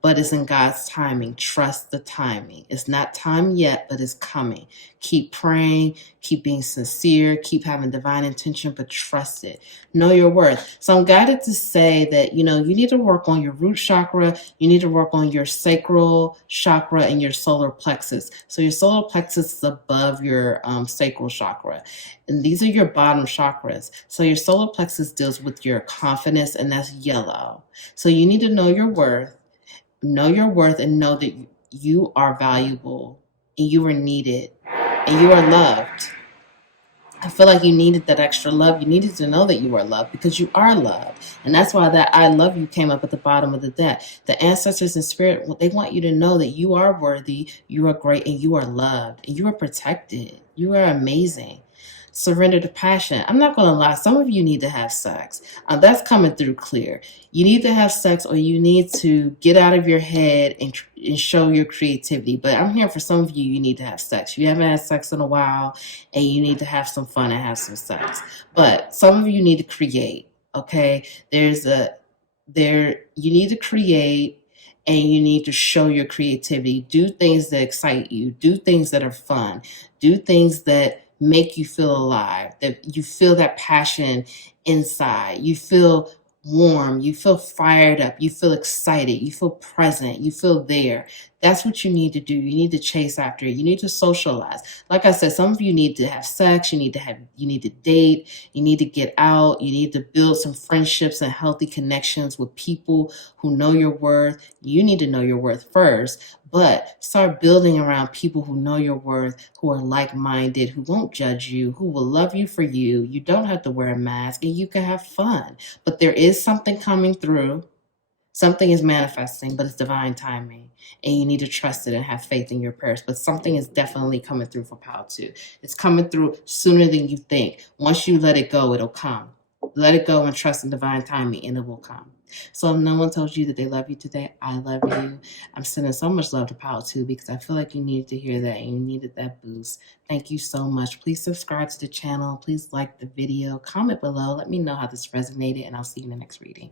but it's in God's timing. Trust the timing. It's not time yet, but it's coming. Keep praying, keep being sincere, keep having divine intention, but trust it. Know your worth. So I'm guided to say that, you need to work on your root chakra. You need to work on your sacral chakra and your solar plexus. So your solar plexus is above your sacral chakra. And these are your bottom chakras. So your solar plexus deals with your confidence, and that's yellow. So you need to know your worth. Know your worth and know that you are valuable and you are needed and you are loved. I feel like you needed that extra love. You needed to know that you are loved, because you are loved. And that's why that I love you came up at the bottom of the deck. The ancestors and spirit, they want you to know that you are worthy, you are great, and you are loved, and you are protected. You are amazing. Surrender to passion. I'm not going to lie. Some of you need to have sex. That's coming through clear. You need to have sex, or you need to get out of your head and show your creativity. But I'm here for some of you, you need to have sex. You haven't had sex in a while, and you need to have some fun and have some sex. But some of you need to create, okay? You need to create, and you need to show your creativity. Do things that excite you. Do things that are fun. Do things that make you feel alive, that you feel that passion inside. You feel warm, you feel fired up, you feel excited, you feel present, you feel there. That's what you need to do. You need to chase after it. You need to socialize. Like I said, some of you need to have sex, you need to date, you need to get out, you need to build some friendships and healthy connections with people who know your worth. You need to know your worth first, But start building around people who know your worth, who are like-minded, who won't judge you, who will love you for you. You don't have to wear a mask and you can have fun. But there is something coming through. Something is manifesting, but it's divine timing. And you need to trust it and have faith in your prayers. But something is definitely coming through for Pile 2. It's coming through sooner than you think. Once you let it go, it'll come. Let it go and trust in divine timing, and it will come. So if no one tells you that they love you today, I love you. I'm sending so much love to Pile 2 because I feel like you needed to hear that and you needed that boost. Thank you so much. Please subscribe to the channel. Please like the video. Comment below. Let me know how this resonated, and I'll see you in the next reading.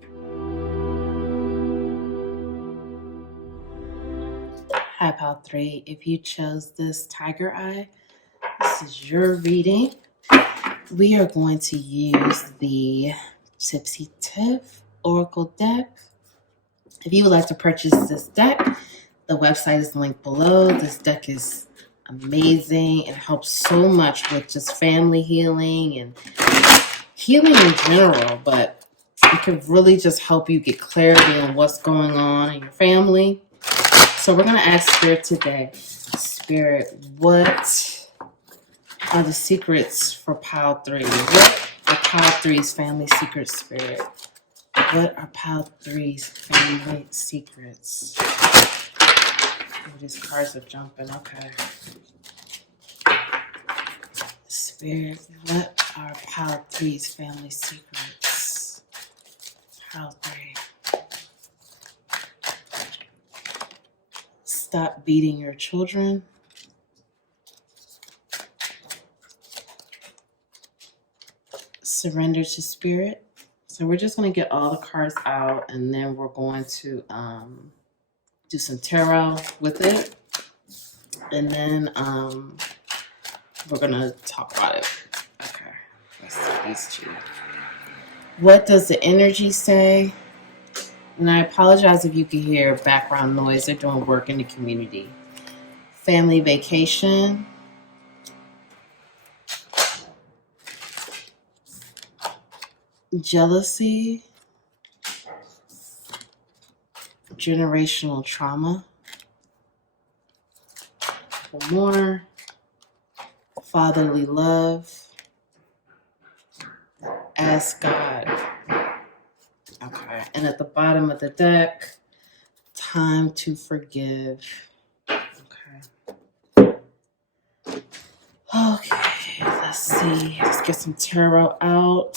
Hi, Pile 3. If you chose this tiger eye, this is your reading. We are going to use the Tipsy Tiff Oracle deck. If you would like to purchase this deck, the website is linked below. This deck is amazing. It helps so much with just family healing and healing in general, but it can really just help you get clarity on what's going on in your family. So we're going to ask Spirit today. Spirit, what are the secrets for Pile 3? What are Pile 3's family secrets, Spirit? What are Pile 3's family secrets? Oh, these cards are jumping. Okay. Spirit, what are Pile 3's family secrets? Pile 3. Stop beating your children. Surrender to Spirit. So we're just going to get all the cards out, and then we're going to do some tarot with it, and then we're going to talk about it. Okay, let's see these two. What does the energy say? And I apologize if you can hear background noise. They're doing work in the community. Family vacation. Jealousy. Generational trauma. One more. Fatherly love. Ask God. Okay, and at the bottom of the deck, time to forgive. Okay. Okay, let's see. Let's get some tarot out.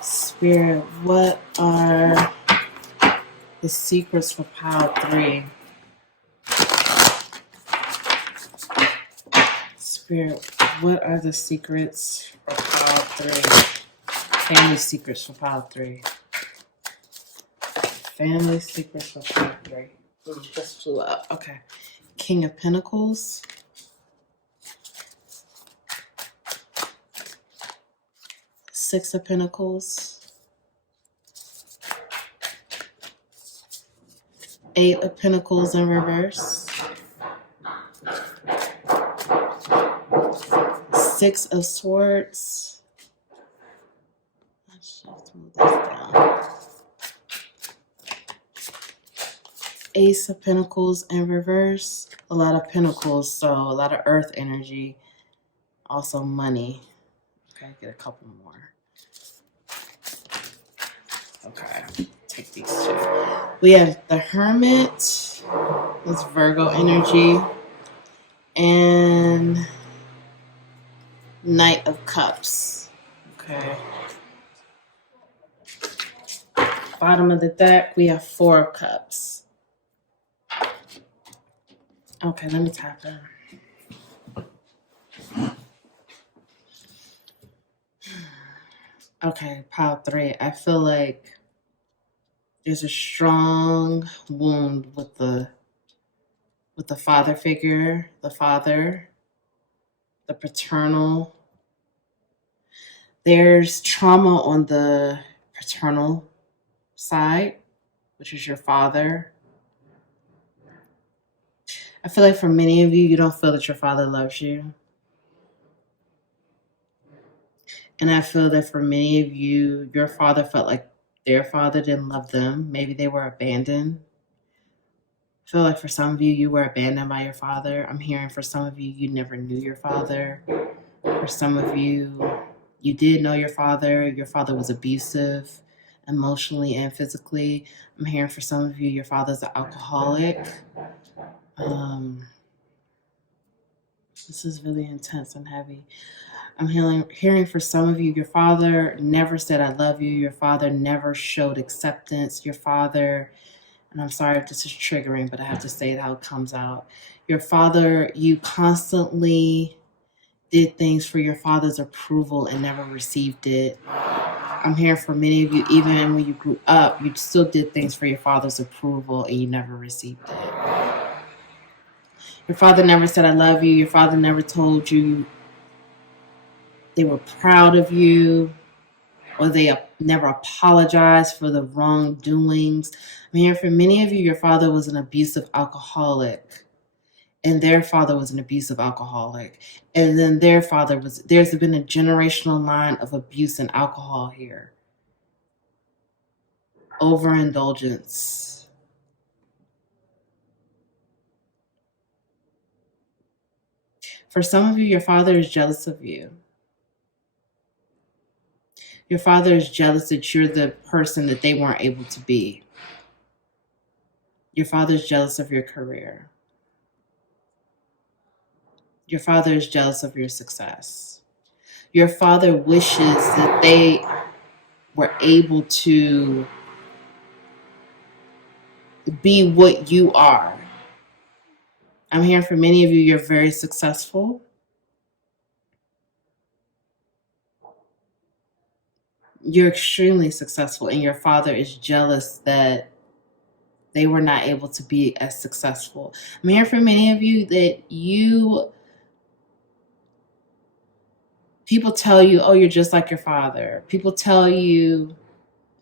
Spirit, what are the secrets for Pile 3? Spirit, what are the secrets for Pile 3? Family secrets for Pile 3. Family secrets for Pile 3. Just flew up. Okay. King of Pentacles. Six of Pentacles. Eight of Pentacles in reverse. Six of Swords. Let's just move this down. Ace of Pentacles in reverse. A lot of Pentacles, so a lot of Earth energy. Also money. Okay, get a couple more. Okay, take these two. We have the Hermit. That's Virgo energy. And Knight of Cups. Okay. Bottom of the deck, we have Four of Cups. Okay, let me tap in. Okay, Pile 3. I feel like there's a strong wound with the father figure, the father, the paternal. There's trauma on the paternal side, which is your father. I feel like for many of you, you don't feel that your father loves you. And I feel that for many of you, your father felt like their father didn't love them. Maybe they were abandoned. I feel like for some of you, you were abandoned by your father. I'm hearing for some of you, you never knew your father. For some of you, you did know your father. Your father was abusive emotionally and physically. I'm hearing for some of you, your father's an alcoholic. This is really intense and heavy. I'm hearing for some of you, your father never said, I love you. Your father never showed acceptance. Your father, and I'm sorry if this is triggering, but I have to say it how it comes out. Your father, you constantly did things for your father's approval and never received it. I'm hearing for many of you, even when you grew up, you still did things for your father's approval and you never received it. Your father never said, I love you. Your father never told you they were proud of you, or they never apologized for the wrongdoings. I mean, for many of you, your father was an abusive alcoholic, and their father was an abusive alcoholic. And then there's been a generational line of abuse and alcohol here. Overindulgence. For some of you, your father is jealous of you. Your father is jealous that you're the person that they weren't able to be. Your father is jealous of your career. Your father is jealous of your success. Your father wishes that they were able to be what you are. I'm hearing for many of you, you're very successful. You're extremely successful, and your father is jealous that they were not able to be as successful. I'm hearing for many of you that people tell you, oh, you're just like your father. People tell you,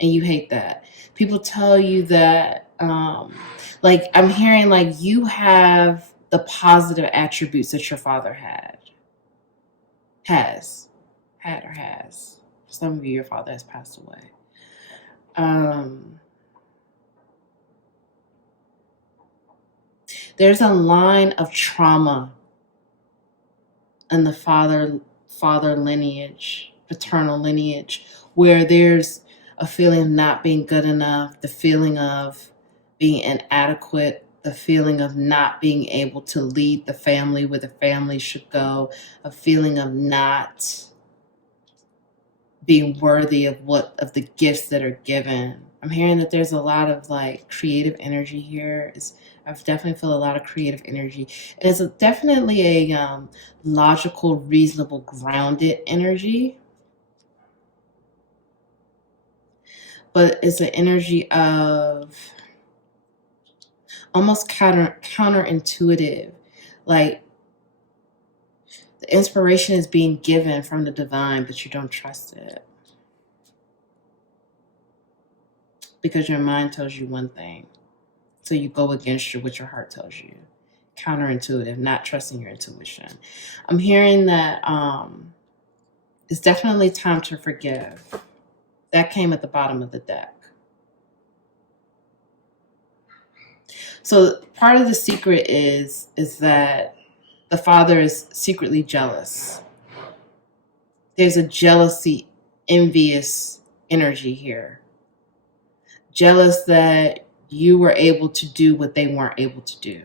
and you hate that. People tell you that, like, I'm hearing like you have the positive attributes that your father has. Some of you, your father has passed away. There's a line of trauma in the father lineage, paternal lineage, where there's a feeling of not being good enough, the feeling of being inadequate, the feeling of not being able to lead the family where the family should go, a feeling of not being worthy of the gifts that are given. I'm hearing that there's a lot of like creative energy here. I've definitely feel a lot of creative energy. And it's definitely a logical, reasonable, grounded energy. But it's an energy of almost counterintuitive. Like the inspiration is being given from the divine, but you don't trust it. Because your mind tells you one thing. So you go against what your heart tells you. Counterintuitive, not trusting your intuition. I'm hearing that it's definitely time to forgive. That came at the bottom of the deck. So part of the secret is that the father is secretly jealous. There's a jealousy, envious energy here. Jealous that you were able to do what they weren't able to do.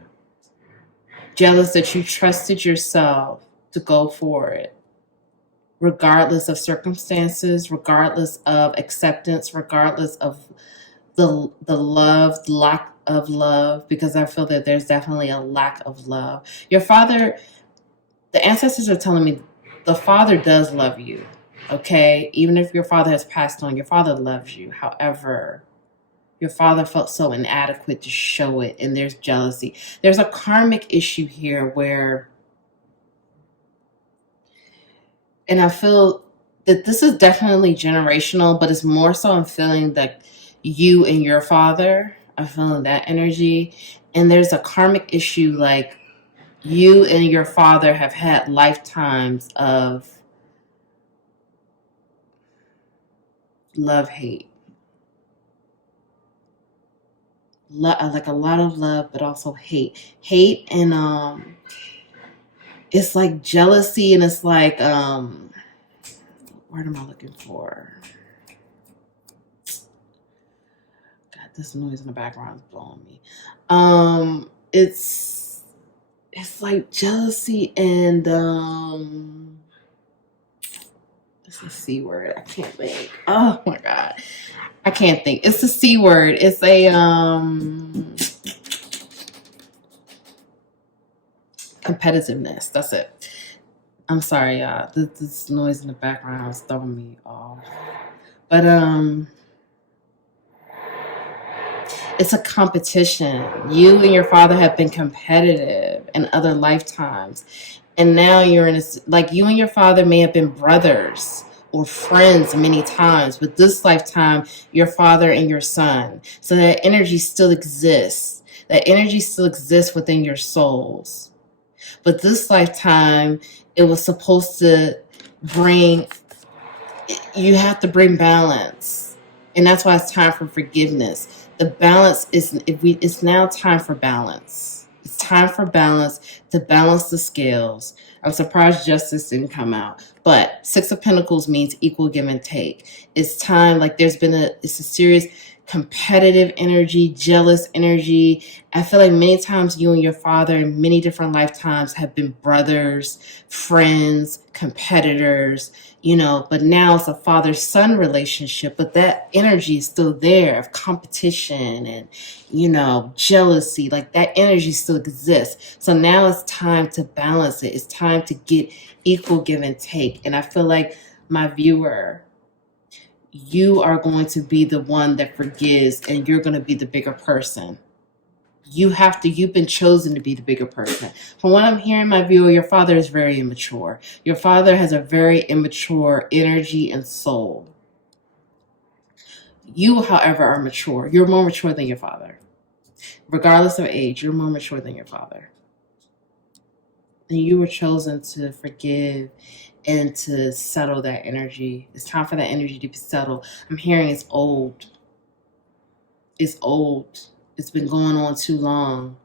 Jealous that you trusted yourself to go for it, regardless of circumstances, regardless of acceptance, regardless of the lack of love, because I feel that there's definitely a lack of love. Your father, the ancestors are telling me the father does love you, okay? Even if your father has passed on, your father loves you. However, your father felt so inadequate to show it, and there's jealousy. There's a karmic issue here where, and I feel that this is definitely generational, but it's more so I'm feeling that you and your father, I'm feeling that energy. And there's a karmic issue, like you and your father have had lifetimes of love, hate. Like a lot of love, but also hate. Hate and it's like jealousy, and it's like what am I looking for? God, this noise in the background is blowing me. It's like jealousy and it's a C word. I can't think. Oh my God. I can't think. It's a C word. It's a competitiveness. That's it. I'm sorry, y'all. This noise in the background is throwing me off. But it's a competition. You and your father have been competitive in other lifetimes. And now you're in a, like, you and your father may have been brothers or friends many times, but this lifetime, your father and your son. So that energy still exists. That energy still exists within your souls. But this lifetime, it was supposed to bring, you have to bring balance. And that's why it's time for forgiveness. The balance is, it's now time for balance. It's time for balance, to balance the scales. I'm surprised justice didn't come out. But Six of Pentacles means equal give and take. It's time, like it's a serious competitive energy, jealous energy. I feel like many times you and your father in many different lifetimes have been brothers, friends, competitors, but now it's a father-son relationship, but that energy is still there of competition and, jealousy. Like that energy still exists. So now it's time to balance it. It's time to get equal give and take. And I feel like, my viewer, you are going to be the one that forgives, and you're going to be the bigger person. You've been chosen to be the bigger person. From what I'm hearing, my viewer, your father is very immature. Your father has a very immature energy and soul. You, however, are mature. You're more mature than your father. Regardless of age, you're more mature than your father. And you were chosen to forgive and to settle that energy. It's time for that energy to be settled. I'm hearing it's old. It's old. It's been going on too long.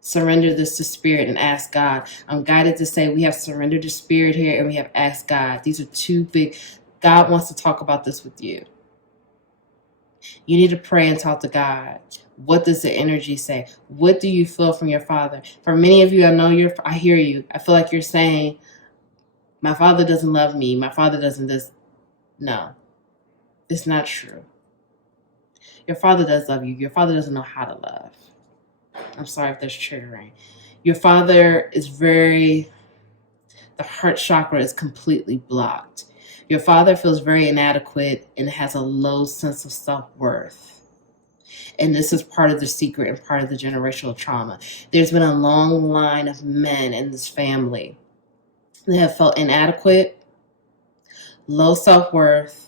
Surrender this to spirit and ask God. I'm guided to say we have surrendered to spirit here and we have asked God. These are two big. God wants to talk about this with you. You need to pray and talk to God. What does the energy say? What do you feel from your father? For many of you, I hear you. I feel like you're saying, my father doesn't love me. My father doesn't this. No, it's not true. Your father does love you. Your father doesn't know how to love. I'm sorry if that's triggering. Your father is the heart chakra is completely blocked. Your father feels very inadequate and has a low sense of self-worth. And this is part of the secret and part of the generational trauma. There's been a long line of men in this family that have felt inadequate, low self-worth,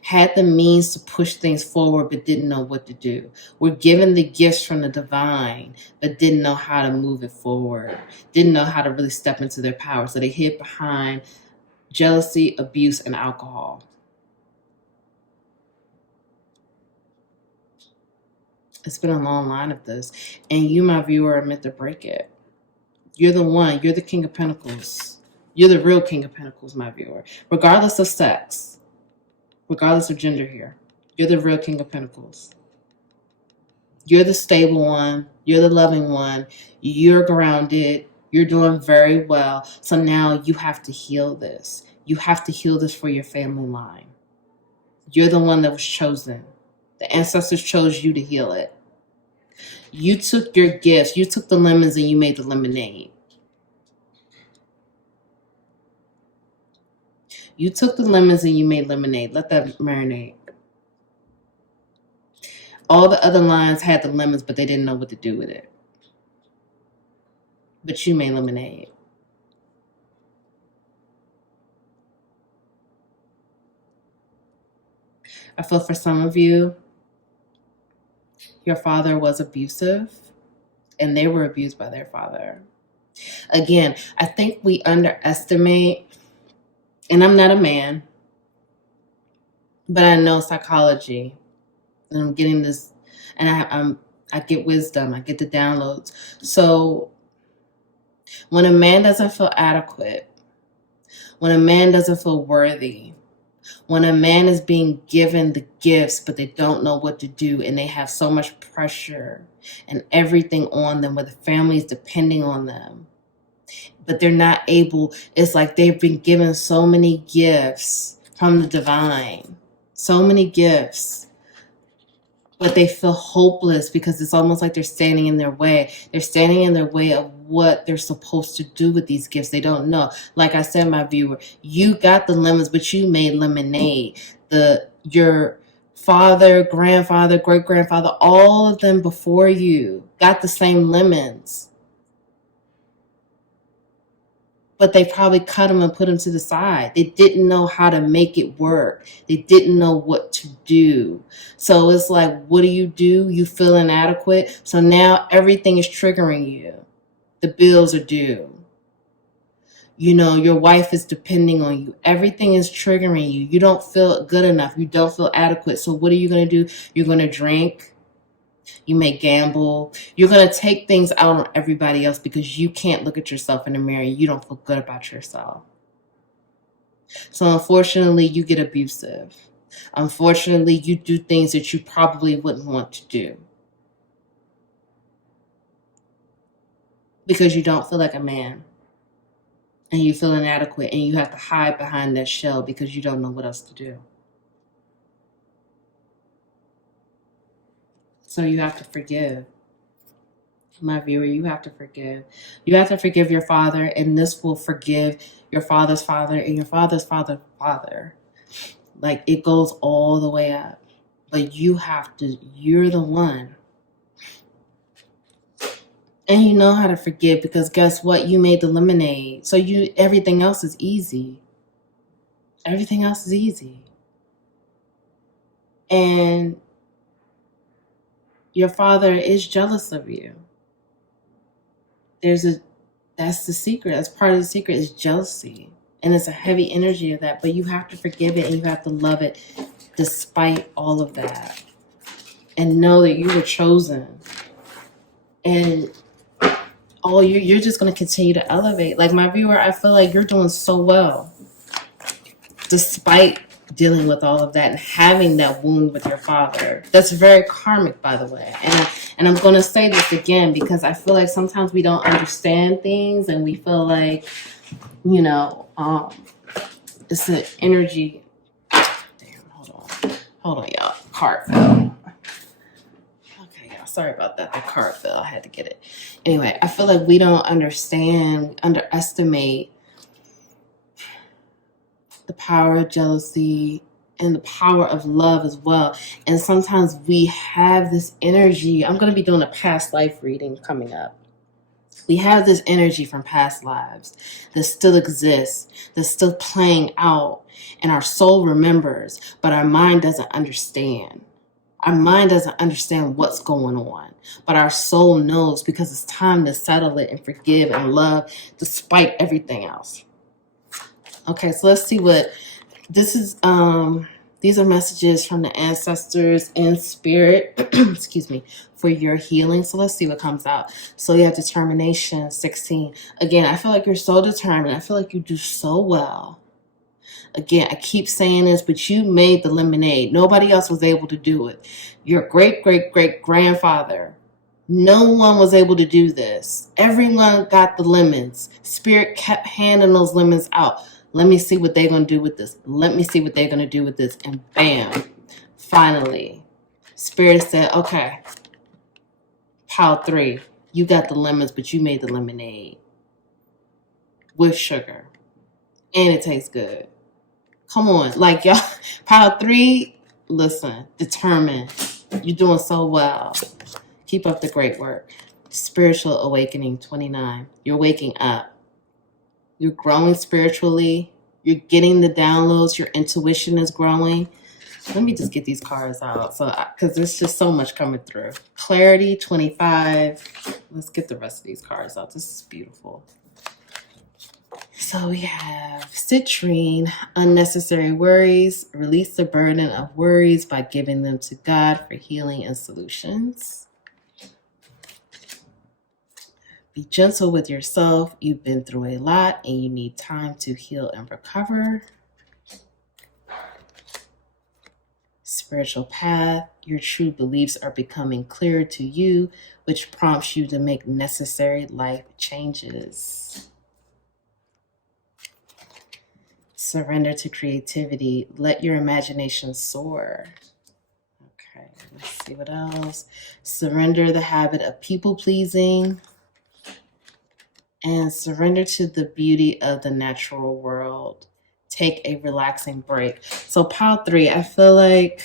had the means to push things forward, but didn't know what to do. Were given the gifts from the divine, but didn't know how to move it forward. Didn't know how to really step into their power. So they hid behind jealousy, abuse, and alcohol. It's been a long line of this. And you, my viewer, are meant to break it. You're the one. You're the King of Pentacles. You're the real King of Pentacles, my viewer. Regardless of sex. Regardless of gender here. You're the real King of Pentacles. You're the stable one. You're the loving one. You're grounded. You're doing very well. So now you have to heal this. You have to heal this for your family line. You're the one that was chosen. The ancestors chose you to heal it. You took your gifts. You took the lemons and you made the lemonade. You took the lemons and you made lemonade. Let that marinate. All the other lines had the lemons, but they didn't know what to do with it. But you made lemonade. I feel for some of you, your father was abusive and they were abused by their father. Again, I think we underestimate, and I'm not a man, but I know psychology, and I'm getting this, and I get wisdom, I get the downloads. So when a man doesn't feel adequate, when a man doesn't feel worthy, when a man is being given the gifts but they don't know what to do, and they have so much pressure and everything on them, where the family is depending on them, but they're not able, it's like they've been given so many gifts from the divine, so many gifts, but they feel hopeless because it's almost like they're standing in their way. They're standing in their way of what they're supposed to do with these gifts. They don't know. Like I said, my viewer, you got the lemons, but you made lemonade. Your father, grandfather, great-grandfather, all of them before you got the same lemons, but they probably cut them and put them to the side. They didn't know how to make it work. They didn't know what to do. So it's like, what do? You feel inadequate. So now everything is triggering you. The bills are due. You know, your wife is depending on you. Everything is triggering you. You don't feel good enough. You don't feel adequate. So what are you going to do? You're going to drink. You may gamble. You're going to take things out on everybody else because you can't look at yourself in the mirror and you don't feel good about yourself. So unfortunately, you get abusive. Unfortunately, you do things that you probably wouldn't want to do because you don't feel like a man, and you feel inadequate, and you have to hide behind that shell because you don't know what else to do. So you have to forgive. My viewer, you have to forgive. You have to forgive your father, and this will forgive your father's father and your father's father's father. Like, it goes all the way up. But you have to, you're the one. And you know how to forgive because guess what? You made the lemonade. So everything else is easy. Everything else is easy. And your father is jealous of you. That's the secret. That's part of the secret, is jealousy. And it's a heavy energy of that, but you have to forgive it and you have to love it despite all of that. And know that you were chosen. And you're just going to continue to elevate. Like, my viewer, I feel like you're doing so well despite dealing with all of that and having that wound with your father. That's very karmic, by the way. And I'm going to say this again because I feel like sometimes we don't understand things and we feel like, you know, it's an energy. Damn, hold on, y'all. Card fell. Okay, y'all. Sorry about that. The card fell. I had to get it. Anyway, I feel like we don't underestimate the power of jealousy and the power of love as well. And sometimes we have this energy. I'm going to be doing a past life reading coming up. We have this energy from past lives that still exists, that's still playing out, and our soul remembers, but our mind doesn't understand. Our mind doesn't understand what's going on, but our soul knows because it's time to settle it and forgive and love despite everything else. Okay, so let's see what this is. These are messages from the ancestors and spirit, excuse me, for your healing. So let's see what comes out. So you have determination, 16. Again, I feel like you're so determined. I feel like you do so well. Again, I keep saying this, but you made the lemonade. Nobody else was able to do it. Your great-great-great-grandfather, no one was able to do this. Everyone got the lemons. Spirit kept handing those lemons out. Let me see what they're going to do with this. Let me see what they're going to do with this. And bam, finally, Spirit said, okay, pile 3, you got the lemons, but you made the lemonade with sugar. And it tastes good. Come on, like, y'all, pile 3, listen, determined. You're doing so well. Keep up the great work. Spiritual awakening, 29. You're waking up. You're growing spiritually. You're getting the downloads. Your intuition is growing. Let me just get these cards out, because there's just so much coming through. Clarity, 25. Let's get the rest of these cards out. This is beautiful. So we have citrine, unnecessary worries. Release the burden of worries by giving them to God for healing and solutions. Be gentle with yourself. You've been through a lot and you need time to heal and recover. Spiritual path. Your true beliefs are becoming clearer to you, which prompts you to make necessary life changes. Surrender to creativity. Let your imagination soar. Okay, let's see what else. Surrender the habit of people pleasing. And surrender to the beauty of the natural world. Take a relaxing break. So pile 3, I feel like,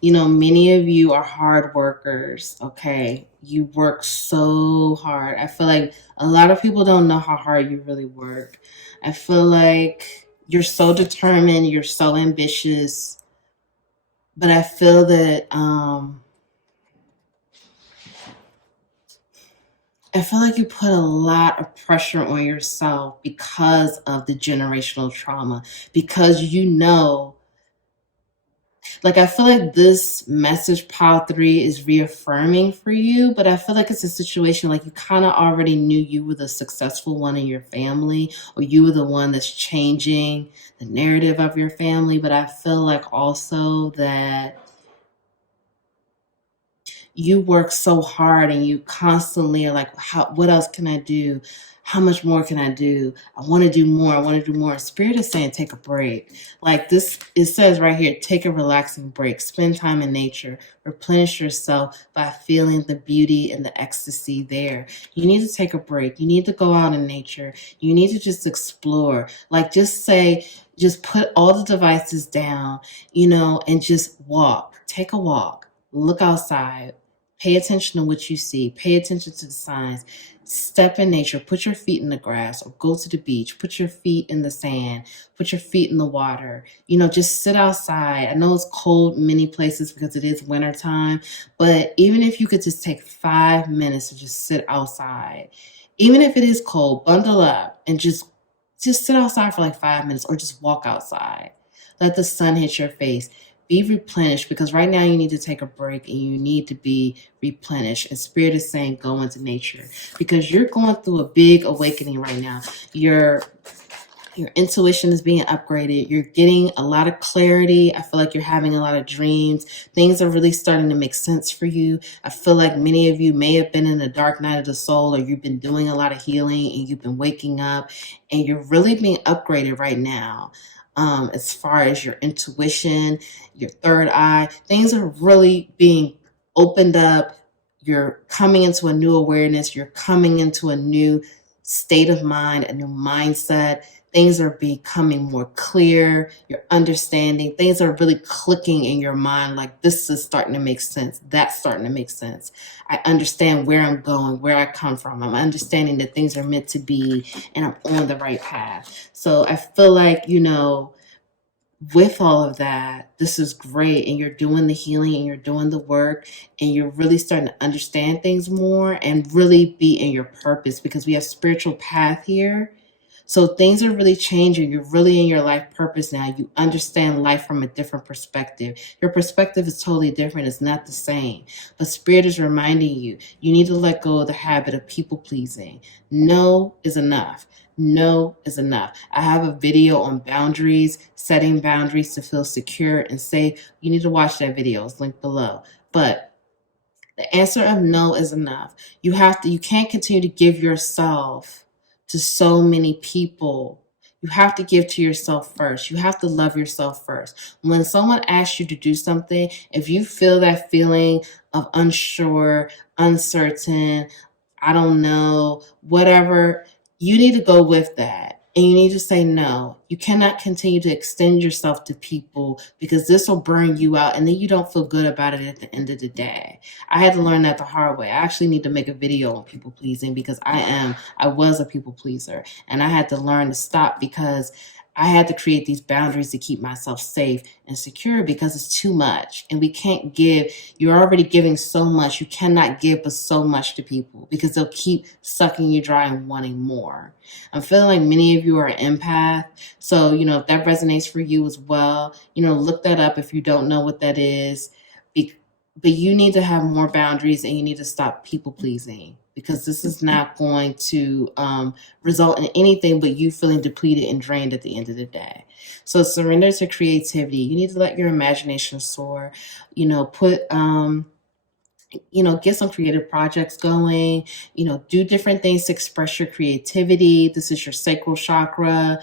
many of you are hard workers, okay? You work so hard. I feel like a lot of people don't know how hard you really work. I feel like you're so determined, you're so ambitious, but I feel that you put a lot of pressure on yourself because of the generational trauma, because I feel like this message, pile 3, is reaffirming for you, but I feel like it's a situation like you kind of already knew you were the successful one in your family, or you were the one that's changing the narrative of your family, but I feel like also that you work so hard and you constantly are like, what else can I do? How much more can I do? I want to do more. I want to do more. Spirit is saying, take a break. Like this, it says right here, take a relaxing break. Spend time in nature. Replenish yourself by feeling the beauty and the ecstasy there. You need to take a break. You need to go out in nature. You need to just explore. Just put all the devices down, and just walk. Take a walk. Look outside. Pay attention to what you see. Pay attention to the signs. Step in nature. Put your feet in the grass or go to the beach. Put your feet in the sand. Put your feet in the water. Just sit outside. I know it's cold in many places because it is wintertime, but even if you could just take 5 minutes to just sit outside, even if it is cold, bundle up and just sit outside for like 5 minutes or just walk outside. Let the sun hit your face. Be replenished, because right now you need to take a break and you need to be replenished. And Spirit is saying go into nature because you're going through a big awakening right now. Your intuition is being upgraded. You're getting a lot of clarity. I feel like you're having a lot of dreams. Things are really starting to make sense for you. I feel like many of you may have been in a dark night of the soul, or you've been doing a lot of healing and you've been waking up and you're really being upgraded right now. As far as your intuition, your third eye, things are really being opened up. You're coming into a new awareness. You're coming into a new state of mind, a new mindset. Things are becoming more clear. You're understanding. Things are really clicking in your mind. Like, this is starting to make sense. That's starting to make sense. I understand where I'm going, where I come from. I'm understanding that things are meant to be, and I'm on the right path. So I feel like, with all of that, this is great. And you're doing the healing and you're doing the work and you're really starting to understand things more and really be in your purpose, because we have spiritual path here. So things are really changing. You're really in your life purpose now. You understand life from a different perspective. Your perspective is totally different. It's not the same. But Spirit is reminding you, you need to let go of the habit of people pleasing. No is enough. No is enough. I have a video on boundaries, setting boundaries to feel secure and safe. You need to watch that video. It's linked below. But the answer of no is enough. You can't continue to give yourself to so many people. You have to give to yourself first. You have to love yourself first. When someone asks you to do something, if you feel that feeling of unsure, uncertain, I don't know, whatever, you need to go with that. And you need to say no. You cannot continue to extend yourself to people, because this will burn you out and then you don't feel good about it at the end of the day. I had to learn that the hard way. I actually need to make a video on people pleasing, because I was a people pleaser, and I had to learn to stop, because I had to create these boundaries to keep myself safe and secure because it's too much. And we can't give. You're already giving so much. You cannot give but so much to people because they'll keep sucking you dry and wanting more. I'm feeling like many of you are empath. So, if that resonates for you as well, look that up if you don't know what that is. But you need to have more boundaries and you need to stop people pleasing because this is not going to result in anything but you feeling depleted and drained at the end of the day. So surrender to creativity. You need to let your imagination soar. Put get some creative projects going. Do different things to express your creativity. This is your sacral chakra.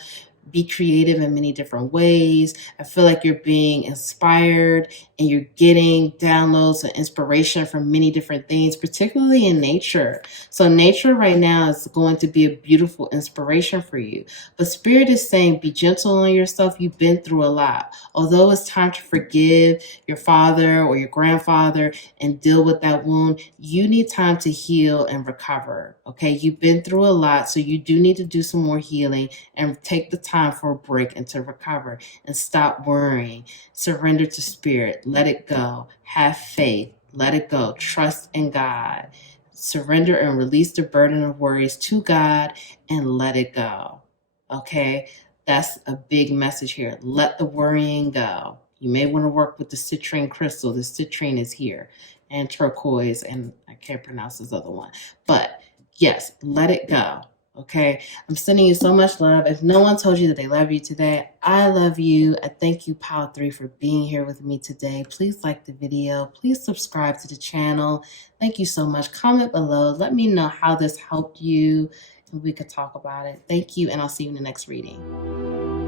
Be creative in many different ways. I feel like you're being inspired and you're getting downloads and inspiration from many different things, particularly in nature. So nature right now is going to be a beautiful inspiration for you. But Spirit is saying, be gentle on yourself. You've been through a lot. Although it's time to forgive your father or your grandfather and deal with that wound, you need time to heal and recover. Okay, you've been through a lot, so you do need to do some more healing and take the time for a break and to recover and stop worrying. Surrender to Spirit. Let it go. Have faith. Let it go. Trust in God. Surrender and release the burden of worries to God and let it go. Okay, that's a big message here. Let the worrying go. You may want to work with the citrine crystal. The citrine is here, and turquoise, and I can't pronounce this other one. But yes, let it go. Okay, I'm sending you so much love. If no one told you that they love you today, I love you. I thank you, Power 3, for being here with me today. Please like the video. Please subscribe to the channel. Thank you so much. Comment below. Let me know how this helped you, and we could talk about it. Thank you, and I'll see you in the next reading.